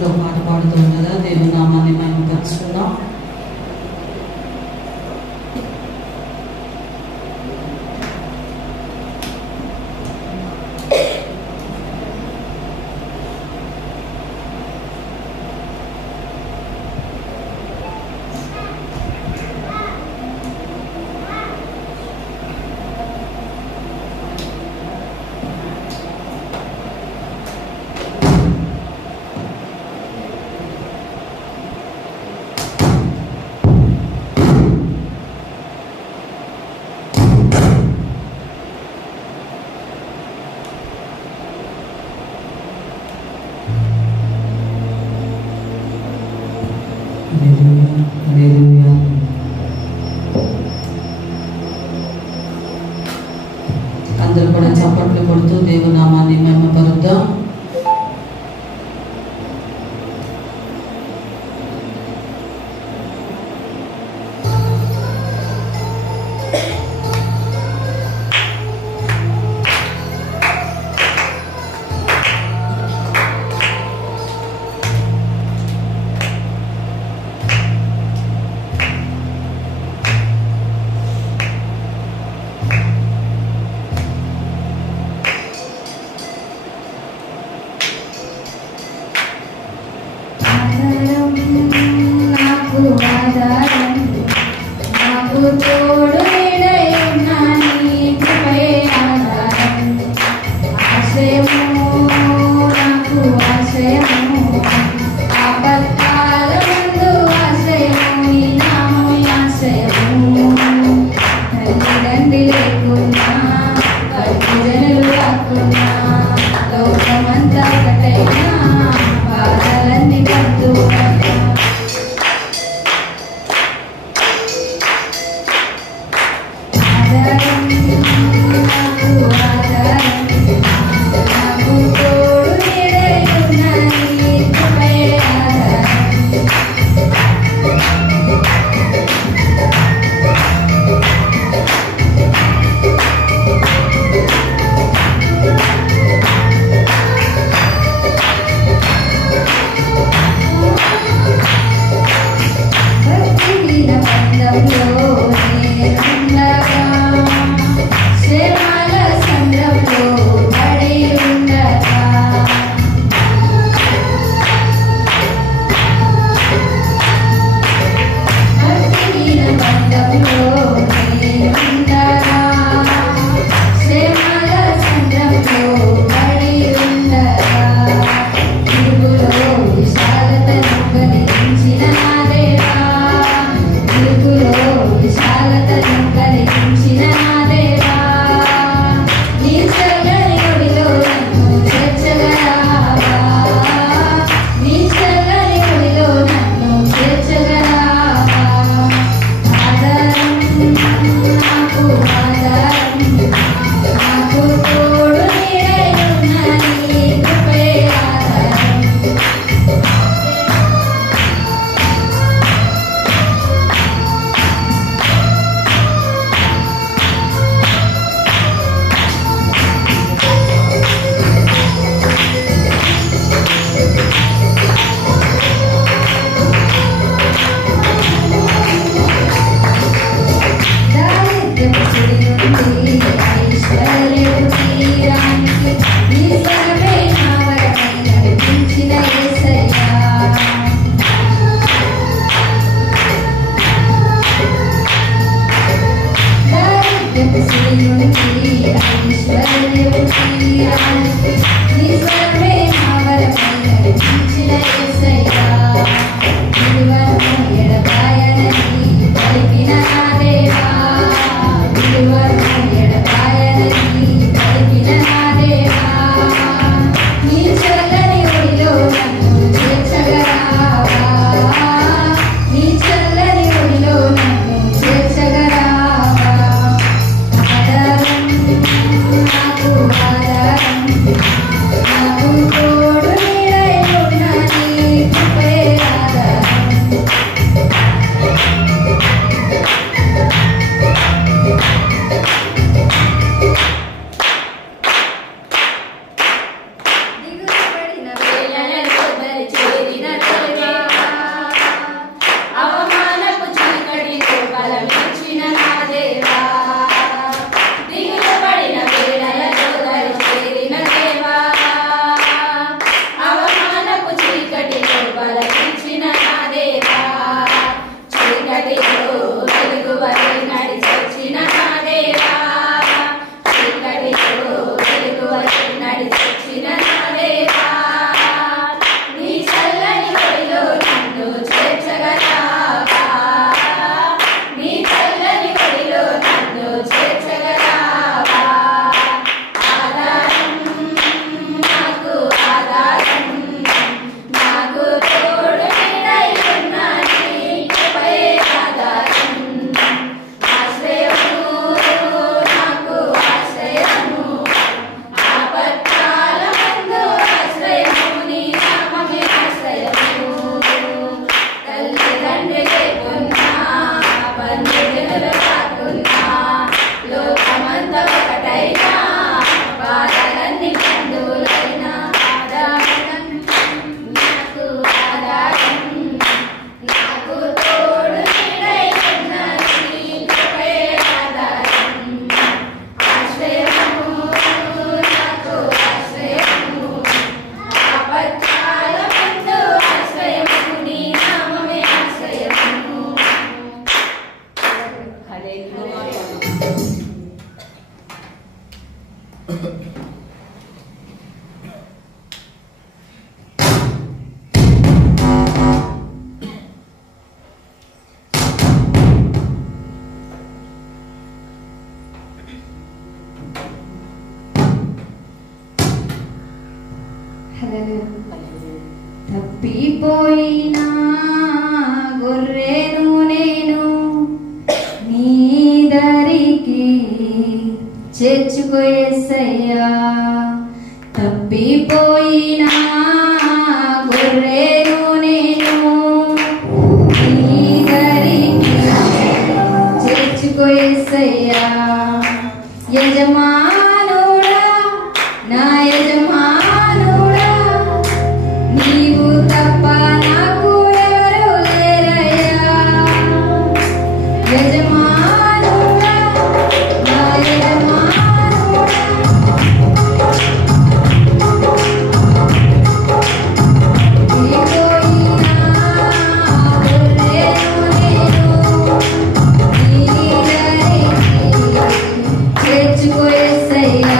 మనసులో పాట పాడుతూ ఉండగా దేవుని నామాన్ని మనం పరుచుకుందాం. అందరూ కూడా చప్పట్లు కొడుతూ దేవుని నామాన్ని మహిమపరుద్దాం. నాకు ఆధారం తప్పిపోయినా గొర్రెను నేను నీ దరికి చేర్చుకో యేసయ్యా. తప్పిపోయినా గొర్రెను నేను నీ దరికి చేర్చుకో యేసయ్యా. యజమానుడా నా యజమానుడా నీవు తప్ప నాకు ఎవరు లేరయ్యా. యజమానుడా నా యజమానుడా తప్పిపోయినా గొర్రెను నేను నీ దరికి చేర్చుకో యేసయ్యా.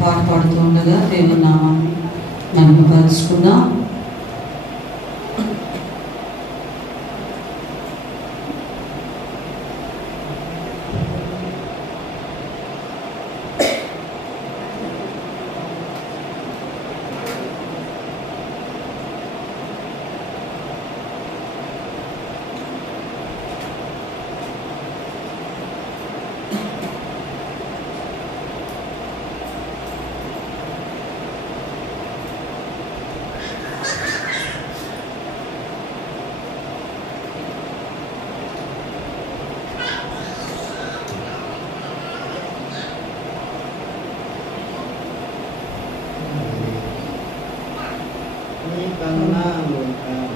పాట పాడుతూ ఉండగా దేవుని నామాన్ని మహిమపరుచుకుందాం. కన్నా లోకాన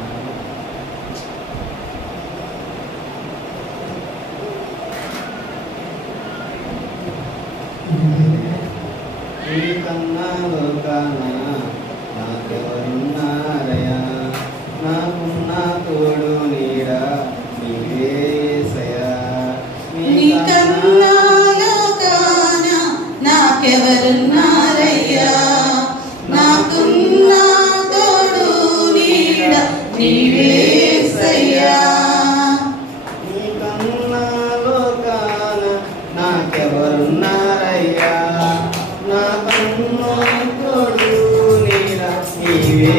నీకన్నా లోకాన నాకెవరున్నారయ్యా నాకున్న తోడు నీడా నీవే యేసయ్యా నీకన్నా లోకాన నాకెవరున్నారయ్యా నాకున్న తోడు నీడ నీవే యేసయ్యా నీకన్నా లోకాన నాకెవరున్నారయ్యా నాకన్నా తోడు నీడా నీవే యేసయ్యా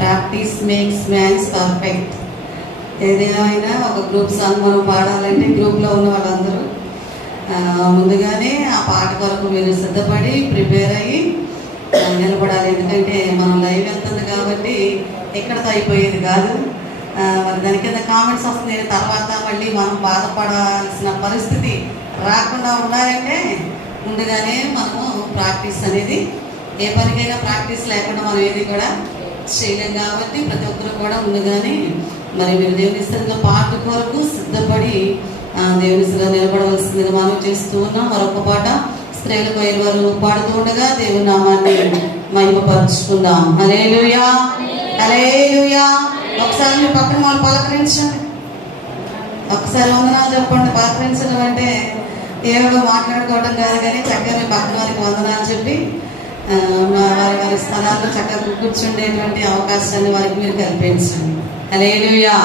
ప్రాక్టీస్ మేక్స్ మ్యాన్స్ పర్ఫెక్ట్. ఏదేమైనా ఒక గ్రూప్ సాంగ్ మనం పాడాలంటే గ్రూప్లో ఉన్న వాళ్ళందరూ ముందుగానే ఆ పాట కొరకు మీరు సిద్ధపడి ప్రిపేర్ అయ్యి నిలబడాలి. ఎందుకంటే మనం లైవ్ వెళ్తుంది కాబట్టి ఎక్కడితో అయిపోయేది కాదు. మరి దాని కింద కామెంట్స్ వస్తుంది, తర్వాత మళ్ళీ మనం బాధపడాల్సిన పరిస్థితి రాకుండా ఉండాలంటే ముందుగానే మనము ప్రాక్టీస్ అనేది, ఏ పనికైనా ప్రాక్టీస్ లేకుండా మనం ఏది కూడా చేయలేం. కాబట్టి ప్రతి ఒక్కరు కూడా ముందుగానే మరి మీరు దేవుని స్థితిలో పాట కొరకు సిద్ధపడి దేవుని స్థితిలో నిలబడవలసిందిగా మనం చేస్తూ ఉన్నాం. మరొక పాట స్త్రీల వారు పాడుతూ ఉండగా దేవుని నామాన్ని మహిమపరుచుకుందాం. హల్లెలూయా, హల్లెలూయా. ఒకసారి మీ పక్కన వాళ్ళు పలకరించండి, ఒకసారి వందనాలు చెప్పండి. పలకరించడం అంటే ఏదో మాట్లాడుకోవడం కాదు కానీ చక్కగా మీ పక్కన వారికి వందనాలు చెప్పి వారి వారి స్థలాల్లో చక్కగా కూర్చుండేటువంటి అవకాశాన్ని వారికి మీరు కల్పించండి. హల్లెలూయా.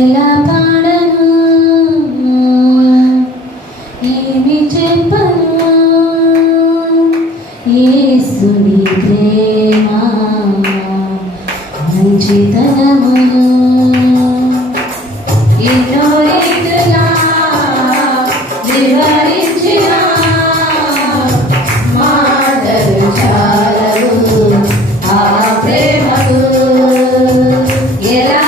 ఎలా పాడను ఏమి చెప్పను యేసుని ప్రేమ మంచితనమును ఎన్నో రీతులా వివరించిన మాటలు చాలవు ఆ ప్రేమకు. ఎలా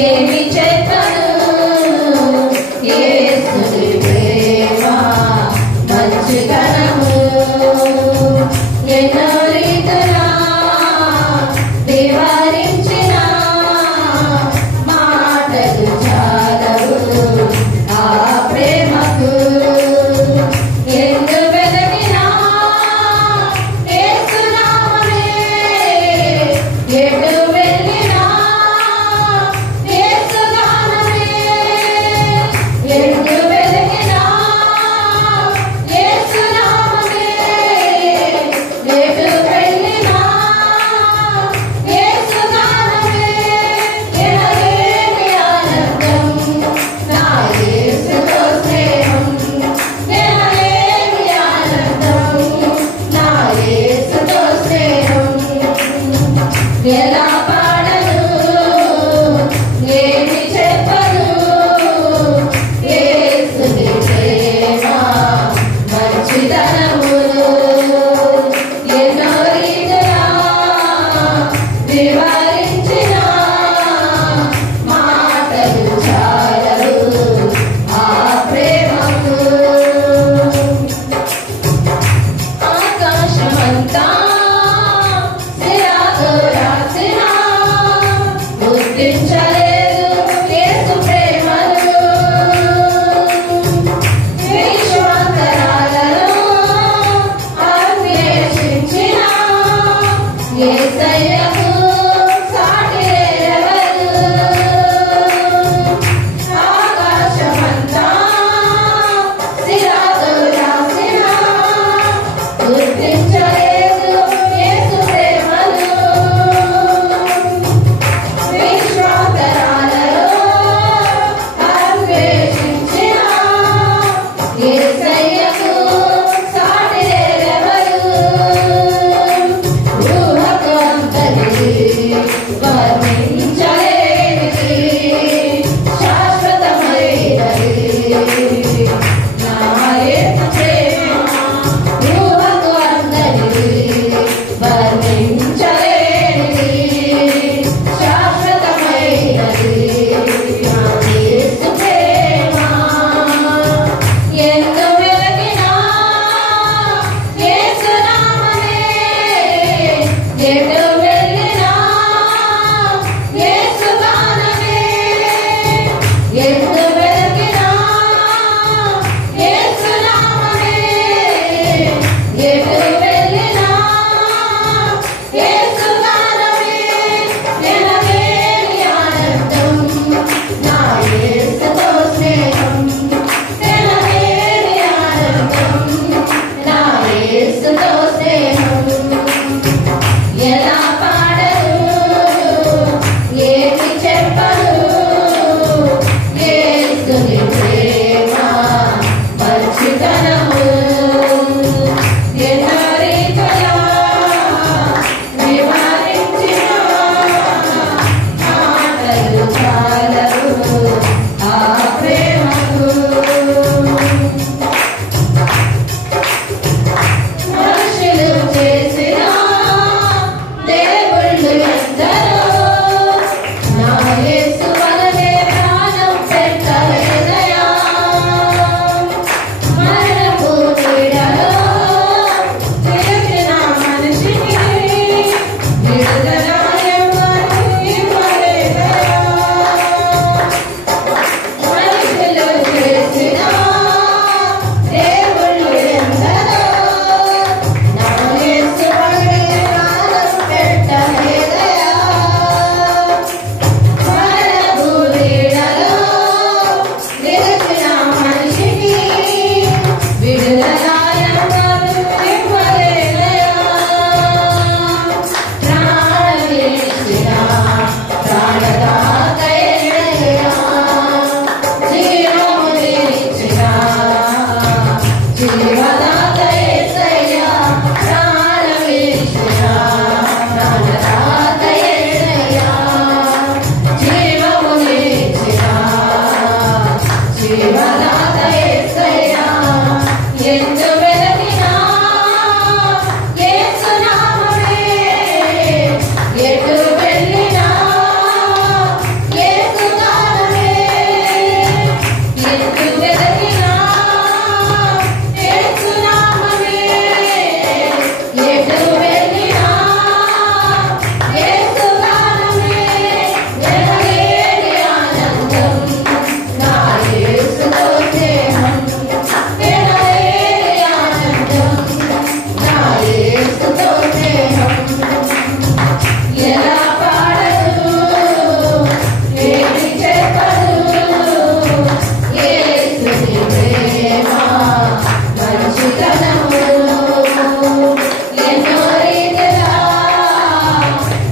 ఏమి చెప్పను యేసుని ప్రేమ మంచితనము ఎన్నో రీతులా వివరించిన మాటలు చాలవు ఆ ప్రేమకు. ఎందు వెదకినా యేసునామమే ఎటు వెళ్ళినా ఎందు వెదకినా యేసునామమే ఎటు వెళ్ళినా యేసునామమే. ఎనలేని ఆనందం నా యేసుతో స్నేహం, ఎనలేని ఆనందం నా యేసుతో స్నేహం. ఎలా పాడను ఏమి చెప్పను యేసుని ప్రేమ మంచితనమును ఎన్నో రీతులా వివరించిన మాటలు చాలవు ఆ ప్రేమకు. ఆకాశమంతా సిరాతో రాసిన గుర్తించలేదు యేసు ప్రేమను. విశ్వాంతరాలలో అన్వేషించిన యేసయ్యకు సాటి లేరెవరు. ఆకాశమంతా సిరాతో రాసిన గుర్తించలేదు యేసు ప్రేమను. విశ్వాంతరాలలో అన్వేషించిన యేసయ్యకు సాటి లేరెవరు. ఊహకు అంతది వర్ణించలేనిది శాశ్వతమైనది నా యేసు ప్రేమ. ఊహకు అంతది వర్ణించలేనిది శాశ్వతమైనది నా యేసు ప్రేమ. ఎందు వెదకినా యేసునామమే ఎటు వెళ్ళినా యేసుగానమే. ఎందు వెదకినా యేసునామమే ఎటు వెళ్ళినా యేసుగానమే. ఎనలేని ఆనందం నా యేసుతో స్నేహం, ఎనలేని ఆనందం నా యేసుతో స్నేహం. ఎలా పాడను ఏమి చెప్పను యేసుని ప్రేమ మంచితనము ఎన్నో రీతులా వివరించిన మాటలు చాలవు ఆ ప్రేమకు. మనుషులు చేసిన దేవుళ్ళు ఎందరో నా యేసు వలనే ప్రాణం పెట్టలేదయా. మరణపు నీడలో తిరిగిన మనిషిని విడుదల ఎవరు ఇవ్వలేదయా. మనుషులు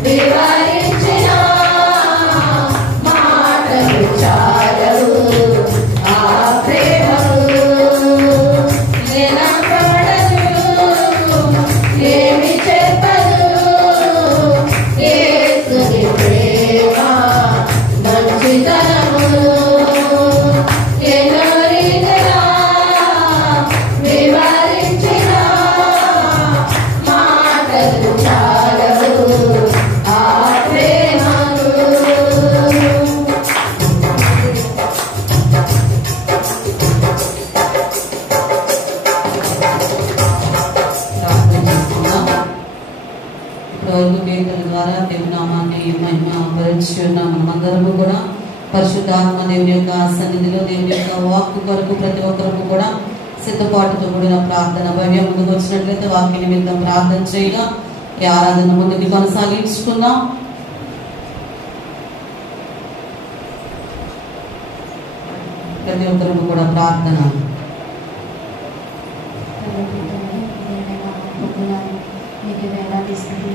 వివరించిన మాటలు చాలవు ఆ ప్రేమకు వినపడదు ఏమి చెప్పదు యేసుని ప్రేమ మంచితనము ఎన్నో రీతిగా వివరించిన మాటలు చాలవు ఆ ప్రేమకు. ప్రార్థన చేసుకుందాం. ఇప్పటివరకు కీర్తన ద్వారా దేవుని నామాన్ని మహిమపరుచున్న మనమందరము కూడా పరిశుద్ధాత్మ దేవుని యొక్క సన్నిధిలో దేవుని యొక్క వాక్కు కొరకు ప్రతి ఒక్కరము కూడా సిద్ధపాటుతో కూడిన ప్రార్థన భవ్యం ముందుకు వచ్చినట్లయితే వాక్య నిమిత్తం ప్రార్థన చేయగా ఈ ఆరాధన ముందుకు కొనసాగించుకుందాం. ప్రతి ఒక్కరము కూడా ప్రార్థన. మీకు వేలాది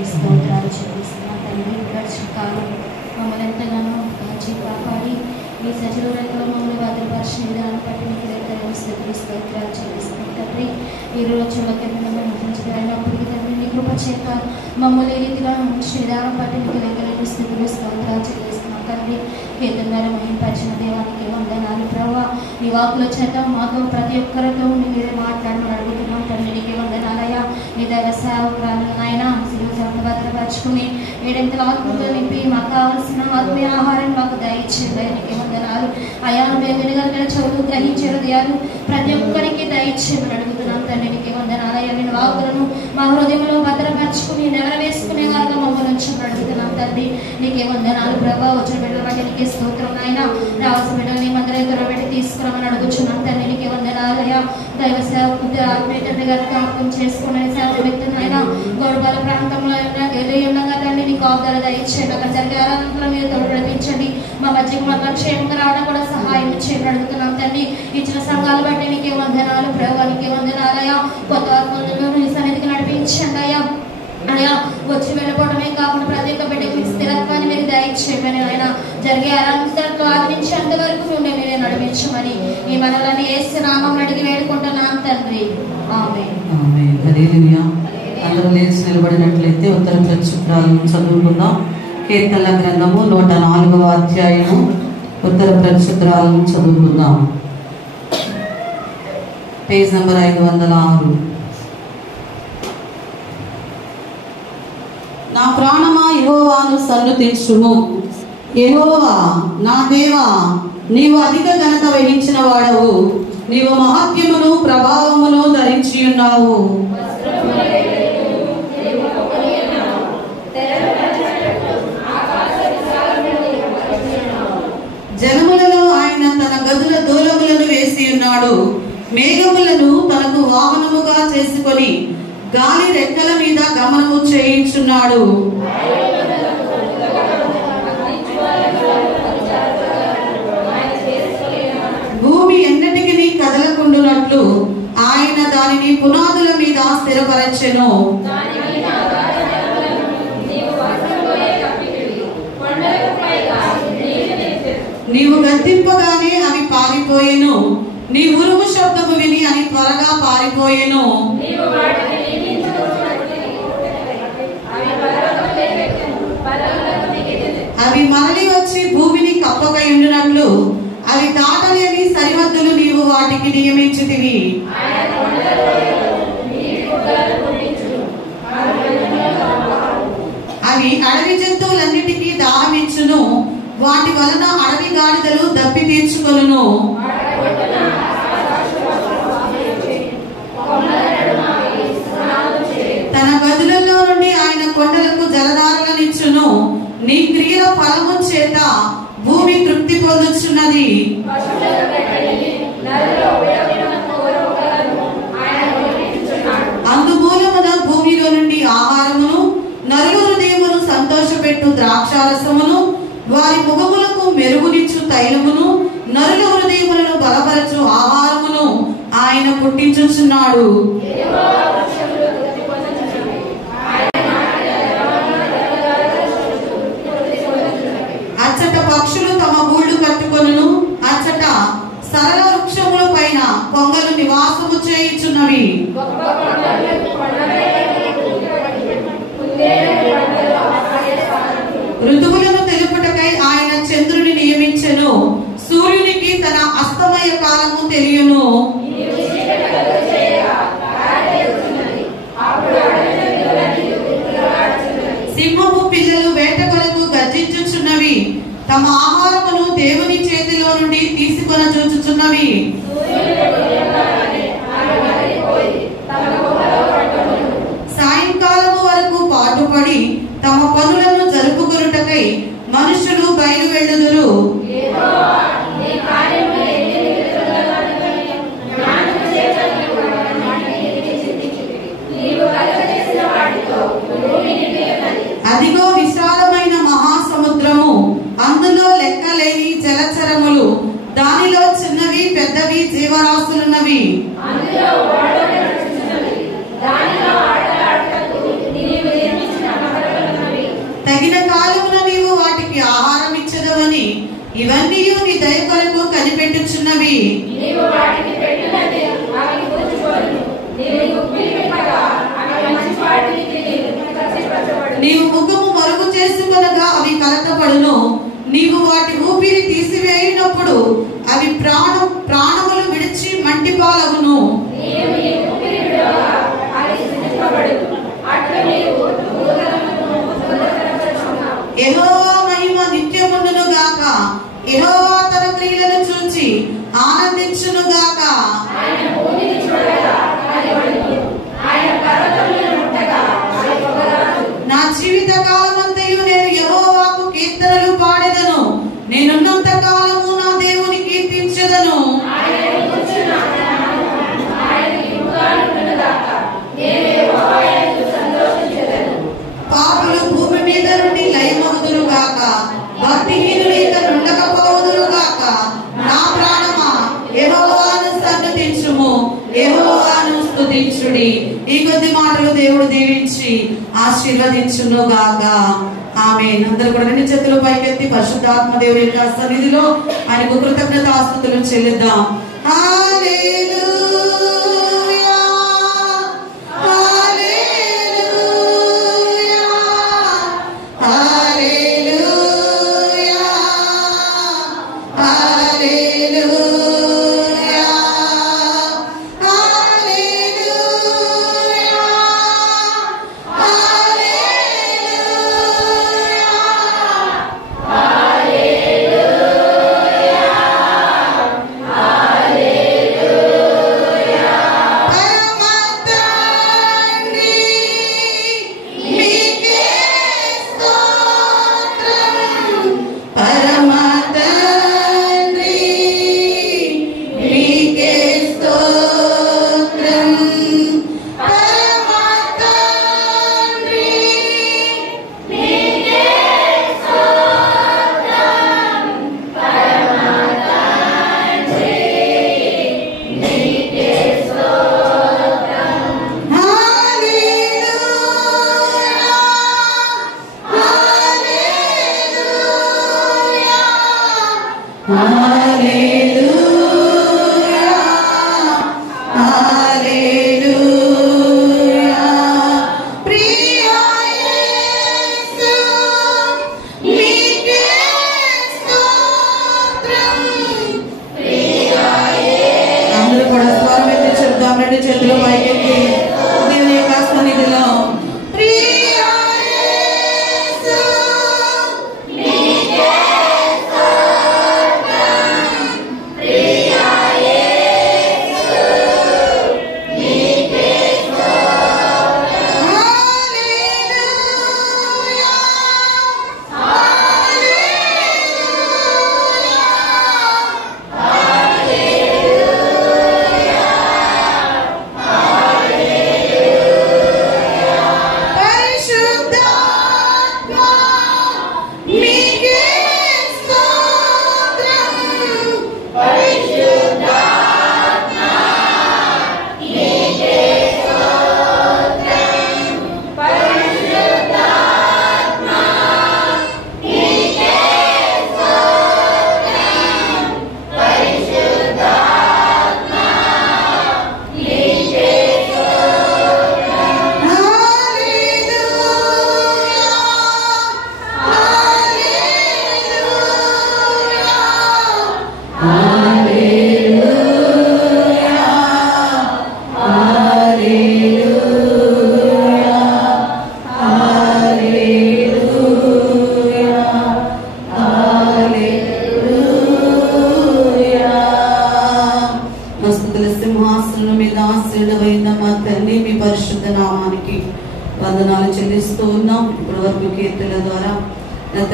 స్తోత్రాలు చెల్లిస్తున్నాం తండ్రి. గడిచిన కాలం మమ్మల్ని ఎంతగానో కాచి కాపాడి మీ సజీవ రంగంలో మమ్మల్ని భద్రపరిచిన విధానం బట్టి మీకు వేలాది స్తోత్రాలు చెల్లిస్తున్నాం తండ్రి. ఈ రోజులకి మమ్మల్ని తండ్రి నీ కృప చేత మమ్మల్ని ఈ రీతిగా ఉంచిన విధానం బట్టి మీకు వేలాది స్తోత్రాలు చెల్లిస్తున్నాం తండ్రి. కీర్తన మహింపరిచిన దేవానికి వందనాలు ప్రభావ. ఈ వాకుల చేత మాతో ప్రతి ఒక్కరితో మీరే మాట్లాడమని అడుగుతున్నాం తండ్రి. నీకే వందనాలయ్యా. మీ దైవ సేవకురాలను ఆయన శిలువను భద్రపరచుకుని ఏడంతల ఆత్మతో నింపి మాకు కావలసిన ఆత్మీయ ఆహారం మాకు దయచేయండి. నీకే వందనాలు అయా. మేము వినగలిగిన చదువు గ్రహించే హృదయాలు ప్రతి ఒక్కరికి దయచేయమని అడుగుతున్నాం తండ్రి. నీకే వందనాలయ్యా. నేను వాకులను మా హృదయంలో భద్రపరచుకుని నెరవేర్చుకునే వారుగా మమ్మల్ని ఉంచమని అడుగుతున్నాం తండ్రి. నీకే వందనాలు ప్రభావ. వచ్చిన బిడ్డల బట్టి నీకే స్తోత్రం నాయన. రావాల్సిన బిడ్డల్ని మందరం దొరబెట్టి తీసుకురామని అడుగుతున్నాం తండ్రి. నీకే వందనాలయ్యా. దైవ సేవకు ఆత్మీయ తండ్రి గారు జ్ఞాపకం చేసుకునే సేవ వ్యక్తులు అయినా గోడబాల ప్రాంతంలో ఉండగా తండ్రి నీకు ఆధార దయచేయండి. అక్కడ జరిగే ఆరాధనలో మీరు తోడు నడిపించండి. మా మధ్యకు మాకు క్షేమంగా రావడం కూడా సహాయం చేయమని అడుగుతున్నాం తండ్రి. ఇచ్చిన సంఘాలు బట్టి నీకే వందనాలు ప్రభావ. నీకే వందనాలయ్యా. కొత్త ఆత్మలను నీ సన్నిధికి నడిపించండి అయ్యా. అయ్యా వచ్చి వెళ్ళిపోవడమే కాకుండా ప్రతి ఒక్క బిడ్డకి మీ స్థిరత్వాన్ని మీరు దయచేయమని ఆయన జరిగే ఆరాధనతో ఆదరించేంత వరకు నుండి మీరే నడిపించమని ఈ మనలని యేసు నామం అడిగి వేడుకుంటున్నాను తండ్రి. ఆమేన్. ఆమేన్. హల్లెలూయా. అందరూ లేచి నిలబడినట్లయితే ఉత్తర ప్రత్యుత్తరాలను చదువుకుందాం. కీర్తనల గ్రంథము 104వ అధ్యాయము ఉత్తర ప్రత్యుత్తరాలను చదువుకుందాం. Page number 506. నా ప్రాణమా యెహోవాను సన్నుతించుము. యెహోవా నా దేవా, నీవు అధిక ఘనత వహించిన వాడవు. నీవు మహత్యమును ప్రభావమును ధరించి ఉన్నావు. జనములలో ఆయన తన గదుల దూలములను వేసి ఉన్నాడు. మేఘములను తనకు వాహనముగా చేసుకొని గాలి రెక్కల మీద గమనము చేయించున్నాడు. భూమి ఎన్నటికి కదలకుండునట్లు ఆయన దానిని పునాదుల మీద స్థిరపరచెను. నీవు గద్దింపగానే అవి పారిపోయెను. నీ ఉరుము శబ్దము విని అని త్వరగా పారిపోయెను. అవి మరలి వచ్చి భూమిని కప్పకయుండునట్లు అవి దాటలేని సరిహద్దులు నీవు వాటికి నియమించితివి. అవి అడవి జంతువులన్నిటికీ దాహమిచ్చును. వాటి వలన అడవి గాడిదలు దప్పి తీర్చుకొనును. తన గదులలో నుండి ఆయన కొండలకు జలధారలనిచ్చును. నీ క్రియల ఫలము చేత భూమి తృప్తి పొందుచున్నది. అందుమూలమున భూమిలో నుండి ఆహారమును, నరుల హృదయమును సంతోషపెట్టు ద్రాక్షారసమును, వారి ముఖములకు మెరుగునిచ్చు తైలమును, నరుల హృదయములను బలపరచు ఆహారమును ఆయన పుట్టించుచున్నాడు. ఋతువులను తెలుపుటకై ఆయన చంద్రుని నియమించెను. సూర్యునికి తన అస్తమయ కాలము తెలియను. సింహపు పిల్లలు వేట కొరకు గర్జించుచున్నవి. తమ ఆహారమును దేవుని చేతిలో నుండి తీసుకొని చూచుచున్నవి. సాయంకాలము వరకు పాటుపడి తమ పనులను జరుపుకొనుటకై మనుషులు బయలు వెళ్ళుదురు. అదిగో విశాలమైన మహాసముద్రము, అందులో లెక్కలేని జలచరములు, దానిలో చిన్నవి పెద్దవి జీవరాశులున్నవి. తగిన కాలమున నీవు వాటికి ఆహారం ఇచ్చదవని ఇవన్నీ నీ దయ కొరకు కనిపెట్టుచున్నవి. నీవు ముఖము మరుగు చేసుకొనగా అవి కలతపడును. నీవు వాటి ఊపిరి తీసివేయినప్పుడు అవి ప్రాణములు విడిచి మంటిపాలగును. యెహోవా మహిమ నిత్యముండును గాక. యెహోవా తన క్రియలను చూచి ఆనందించును గాక. నా జీవిత కాలమంతయు నేను యెహోవాకు కీర్తనలు పాడెదను. నేనున్నంత కాలము నా దేవుని కీర్తించెదను. పాపులు భూమి మీద నుండి లయమగుదురు గాక. భక్తిహీనులు ఇక ఉండకపోవుదురు గాక. నా ప్రాణమా యెహోవాను సన్నుతించుము, యెహోవాను స్తుతించుడి. ఈ కొద్ది మాటలు దేవుడు దీవించి ఆశీర్వదించును గాక. ఆమేన్. అందరూ కూడా రెండు చేతులు పైకెత్తి పరిశుద్ధాత్మ దేవుని యొక్క సన్నిధిలో ఆయనకు కృతజ్ఞతాస్తుతులు చెల్లిద్దాం. హల్లెలూయా, హల్లెలూయా, హల్లెలూయా, హల్లెలూయా, చేతులు పైకెత్తి దేవుని యొక్క సన్నిధిలో ప్రియా యేసు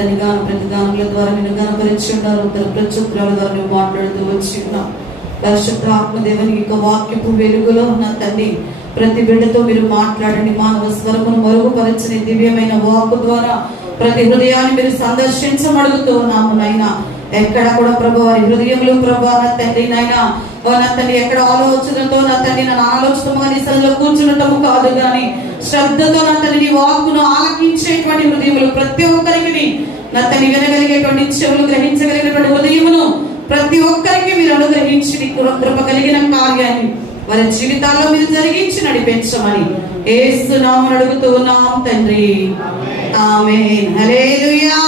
తండ్రి గాన ప్రతిగానముల ద్వారా నేను గనపరిచి ఉన్నారు. ప్రచుక్రాల ద్వారా నువ్వు మాట్లాడుతూ వచ్చి ఉన్నావు. పరిశుద్ధ ఆత్మదేవుని యొక్క వాక్యపు వెలుగులో ఉన్న తండ్రి ప్రతి బిడ్డతో మీరు మాట్లాడండి. మానవ స్వరమును మరుగుపరచని దివ్యమైన వాక్కు ద్వారా ప్రతి హృదయాన్ని మీరు సందర్శించమడుగుతూ ఉన్నాము నాయన. ఎక్కడ కూడా ప్రభు వారి హృదయంలో ప్రభు నా తండ్రి నాయన నా తండ్రి ఎక్కడ ఆలోచనతో నా తండ్రి నన్ను ఆలోచనగా నీ సన్నిధిలో కూర్చునటము కాదు కానీ శ్రద్ధతో నా తండ్రి నీ వాక్కును ఆలకించేటువంటి హృదయములు ప్రతి ఒక్కరికి నా తండ్రి వినగలిగేటువంటి చెవులు గ్రహించగలిగినటువంటి హృదయమును ప్రతి ఒక్కరికి మీరు అనుగ్రహించి కృప కలిగిన కార్యాన్ని వారి జీవితాల్లో మీరు జరిగించి నడిపించమని యేసు నామమున అడుగుతూ ఉన్నాం తండ్రి. ఆమేన్. హల్లెలూయా.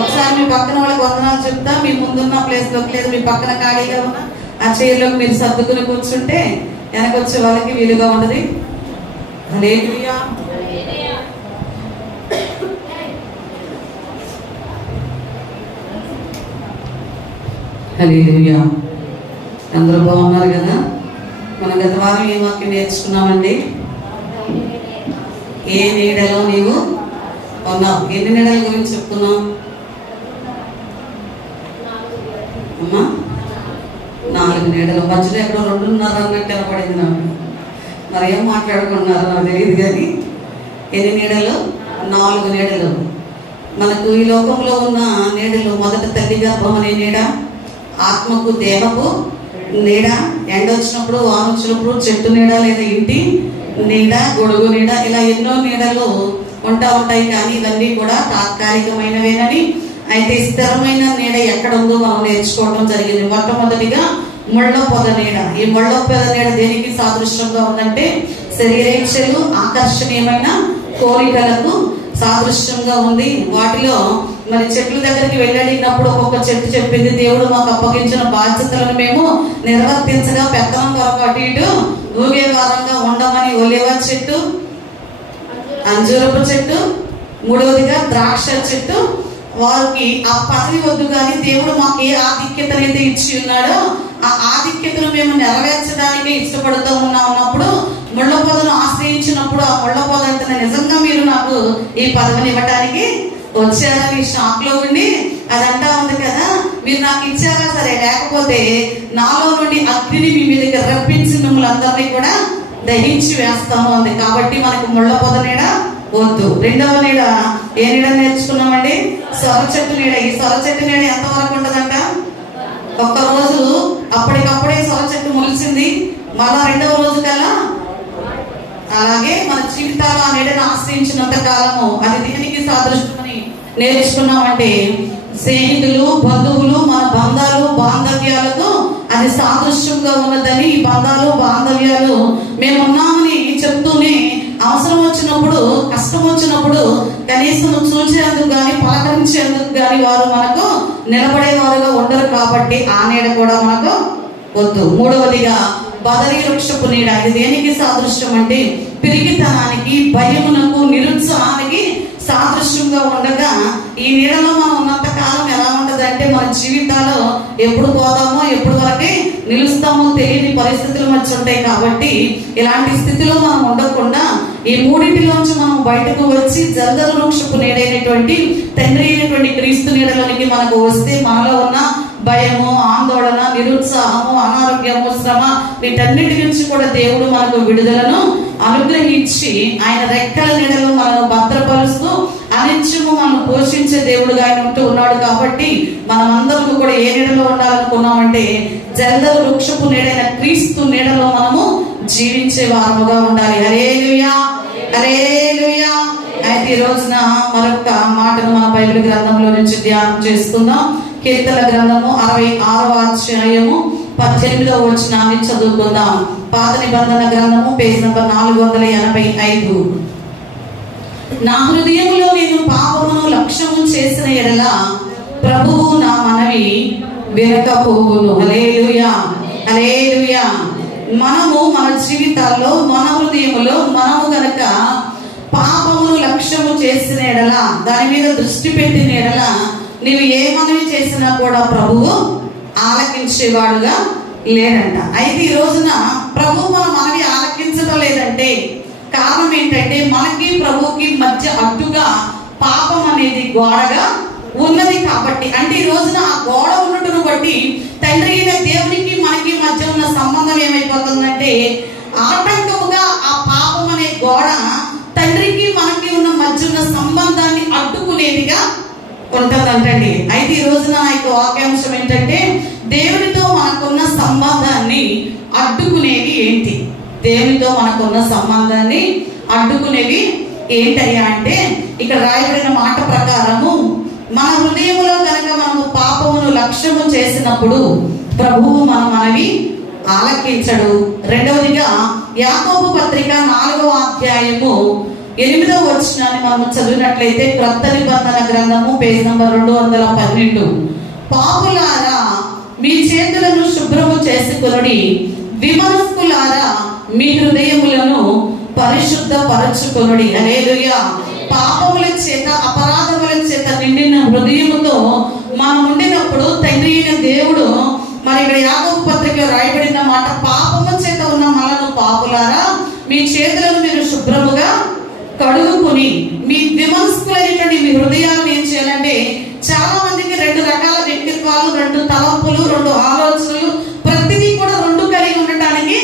ఒకసారి మీ పక్కన వాళ్ళకి వందనాలు చెప్తా. మీ ముందున్న ప్లేస్ లోకి లేదు మీ పక్కన ఖాళీగా ఉన్న ఆ చైర్లోకి మీరు సర్దుకుని కూర్చుంటే వెనకొచ్చే వాళ్ళకి వీలుగా ఉంటది. హల్లెలూయా. హల్లెలూయా. అందరూ బాగున్నారు కదా? మనం గత వారం ఏ వాక్యం నేర్చుకున్నామండి? ఏ నీడలో నీవు ఉన్నావు. ఎన్ని నీడల గురించి చెప్తున్నావు అమ్మా? 4 నీడలు. మధ్యలో ఎక్కడో 2.5 అన్నట్టు కనపడింది నాకు. మరి ఏం మాట్లాడుకున్నారో నాకు తెలియదు కానీ ఎన్ని నీడలు? 4 నీడలు. మనకు ఈ లోకంలో ఉన్న నీడలు మొదట తల్లి గర్భం అనే నీడ, ఆత్మకు దేహపు నీడ, ఎండ వచ్చినప్పుడు వాన వచ్చినప్పుడు చెట్టు నీడ లేదా ఇంటి నీడ, గొడుగు నీడ, ఇలా ఎన్నో నీడలు ఉంటాయి. కానీ ఇవన్నీ కూడా తాత్కాలికమైనవేనని, అయితే స్థిరమైన నీడ ఎక్కడ ఉందో మనం నేర్చుకోవడం జరిగింది. మొట్టమొదటిగా ముళ్ళ పొద నీడ. ఈ ముళ్ళ పొద నీడ దేనికి సాదృశ్యంగా ఉందంటే శరీరేచ్ఛలు, ఆకర్షణీయమైన కోరికలకు సాదృశ్యంగా ఉంది. వాటిలో మరి చెట్ల దగ్గరికి వెళ్ళడినప్పుడు ఒక్కొక్క చెట్టు చెప్పింది, దేవుడు మాకు అప్పగించిన బాధ్యతలను మేము నిర్వర్తించగా పెత్తనం కొరకు అటు ఇటు ఊగే వారంగా ఉండమని ఒలివ చెట్టు, అంజూరపు చెట్టు, మూడవదిగా ద్రాక్ష చెట్టు. వారికి ఆ పదవి వద్దు కానీ దేవుడు మాకు ఏ ఆధిక్యతనైతే ఇచ్చి ఉన్నాడో ఆ ఆధిక్యతను మేము నెరవేర్చడానికి ఇష్టపడుతూ ఉన్నప్పుడు ముళ్ళ పొదను ఆశ్రయించినప్పుడు ఆ ముళ్ళ పొద అంటే నిజంగా మీరు నాకు ఈ పదవిని ఇవ్వటానికి వచ్చారని షాక్ లో ఉండి అదంటా ఉంది కదా, మీరు నాకు ఇచ్చారా సరే, లేకపోతే నాలో నుండి అగ్నిని మీ మీదకి రప్పించి మిమ్మల్ని అందరినీ కూడా దహించి వేస్తాము అంది. కాబట్టి మనకు ముళ్ళ పొద నీడ వద్దు. రెండవ నీడ ఏ నీడ నేర్చుకున్నామండి? సొర చెట్టు నీడ. ఈ సొర చెట్టు నీడ ఎంతవరకు ఉంటదంట? ఒక్కరోజు అప్పటికప్పుడే సొర చెట్టు మొలిచింది, మళ్ళా రెండవ రోజు కల్లా. అలాగే మన జీవితాలు ఆ నీడను ఆశ్రయించినంత కాలము అది దేనికి సాదృశ్యమని నేర్చుకున్నామంటే స్నేహితులు, బంధువులు, మన బంధాలు, బాంధవ్యాలకు అది సాదృశ్యంగా ఉన్నదని. ఈ బంధాలు, బాంధవ్యాలు మేమున్నామని చెప్తూనే అవసరం వచ్చినప్పుడు, కష్టం వచ్చినప్పుడు కనీసం చూసేందుకు కానీ పలకరించేందుకు కానీ వారు మనకు నిలబడేవారుగా ఉండరు. కాబట్టి ఆ నీడ కూడా మనకు వద్దు. మూడవదిగా బదరీ వృక్షపు నీడ. ఇది దేనికి సాదృశ్యం అంటే పిరికితనానికి, భయమునకు, నిరుత్సాహానికి సాదృశ్యంగా ఉండగా ఈ నీడలో మనం ఉన్నంత కాలం ఎలా ఉంటదంటే మన జీవితాలు ఎప్పుడు పోతామో ఎప్పుడు వరకే నిలుస్తామో తెలియని పరిస్థితులు మధ్య ఉంటాయి. కాబట్టి ఇలాంటి స్థితిలో మనం ఉండకుండా ఈ మూడింటిలోంచి మనం బయటకు వచ్చి జల్దరు వృక్షపు నీడైనటువంటి తండ్రి అయినటువంటి క్రీస్తు నీడలోనికి మనకు వస్తే మనలో ఉన్న భయము, ఆందోళన, నిరుత్సాహము, అనారోగ్యము, శ్రమ వీటన్నిటి నుంచి కూడా దేవుడు మనకు విడుదలను అనుగ్రహించి ఆయన రెక్కల నీడలో మనను భద్రపరుస్తూ అనిత్యము మనం పోషించే దేవుడుగా ఆయన ఉంటూ ఉన్నాడు. కాబట్టి మనం అందరం కూడా ఏ నీడలో ఉండాలనుకున్నామంటే జల్దరు వృక్షపు నీడైన క్రీస్తు నీడలో మనము జీవించే వారముగా ఉండాలి. హల్లెలూయా, హల్లెలూయా. అయితే ఈ రోజున మరొక మాటను మన బైబిల్ గ్రంథంలో నుంచి ధ్యానం చేసుకుందాం. కీర్తన గ్రంథము 66వ అధ్యాయము 18వ వచనాన్ని చదువుకుందాం. పాత నిబంధన గ్రంథము పేజ్ నంబర్ 485. నా హృదయములో నేను పాపమును లక్ష్యము చేసిన ఎడల ప్రభువు నా మనవి వినకపోవును. హల్లెలూయా, హల్లెలూయా. మనము మన జీవితాల్లో మన హృదయములో మనము గనక పాపమును లక్ష్యము చేసిన ఎడల, దాని మీద దృష్టి పెట్టిన ఎడల నీవు ఏ మనవి చేసినా కూడా ప్రభువు ఆలకించేవాడుగా లేడంట. అయితే ఈ రోజున ప్రభువు మన మనవి ఆలకించడం లేదంటే కారణం ఏంటంటే మనకి ప్రభువుకి మధ్య అడ్డుగా పాపం అనేది గోడగా ఉన్నది కాబట్టి, అంటే ఈ రోజున ఆ గోడ ఉన్నట్టును బట్టి తండ్రి అయిన దేవునికి మనకి మధ్య ఉన్న సంబంధం ఏమైపోతుందంటే ఆటంకముగా ఆ పాపం అనే గోడ తండ్రికి మనకి ఉన్న మధ్య ఉన్న సంబంధాన్ని అడ్డుకునేదిగా ఉంటుందంటండి. అయితే ఈ రోజున నా యొక్క వాక్యాంశం ఏంటంటే దేవునితో మనకున్న సంబంధాన్ని అడ్డుకునేవి ఏంటి? దేవునితో మనకున్న సంబంధాన్ని అడ్డుకునేవి ఏంటయ్యా అంటే ఇక్కడ రాయబడిన మాట ప్రకారము మన హృదయంలో కనుక మనము పాపమును లక్ష్యము చేసినప్పుడు ప్రభువు మన మనవి ఆలకించడు. రెండవదిగా యాకోబు పత్రిక 4వ అధ్యాయము 8వ వచనాన్ని మనము చదివినట్లయితే క్రొత్త నిబంధన గ్రంథము పేజ్ నంబర్ 212, పాపులారా మీ చేతులను శుభ్రము చేసుకొనుడి, విమనస్కులారా మీ హృదయములను పరిశుద్ధపరచుకొనుడి. హల్లెలూయా. పాపముల చేత అపరాధముల చేత నిండిన హృదయముతో మనం ఉండినప్పుడు తండ్రి అయిన దేవుడు మరి ఇక్కడ యాకోబు పత్రికలో రాయబడిన మాట, పాపము చేత ఉన్న మనను పాపులారా మీ చేతులను మీరు శుభ్రముగా కడుగుకుని మీ విమనస్కులైనటువంటి మీ హృదయాలను ఏం చేయాలంటే చాలా మందికి 2 రకాల వ్యక్తిత్వాలు, 2 తలంపులు, 2 ఆలోచనలు, ప్రతిదీ కూడా 2 కలిగి ఉండటానికి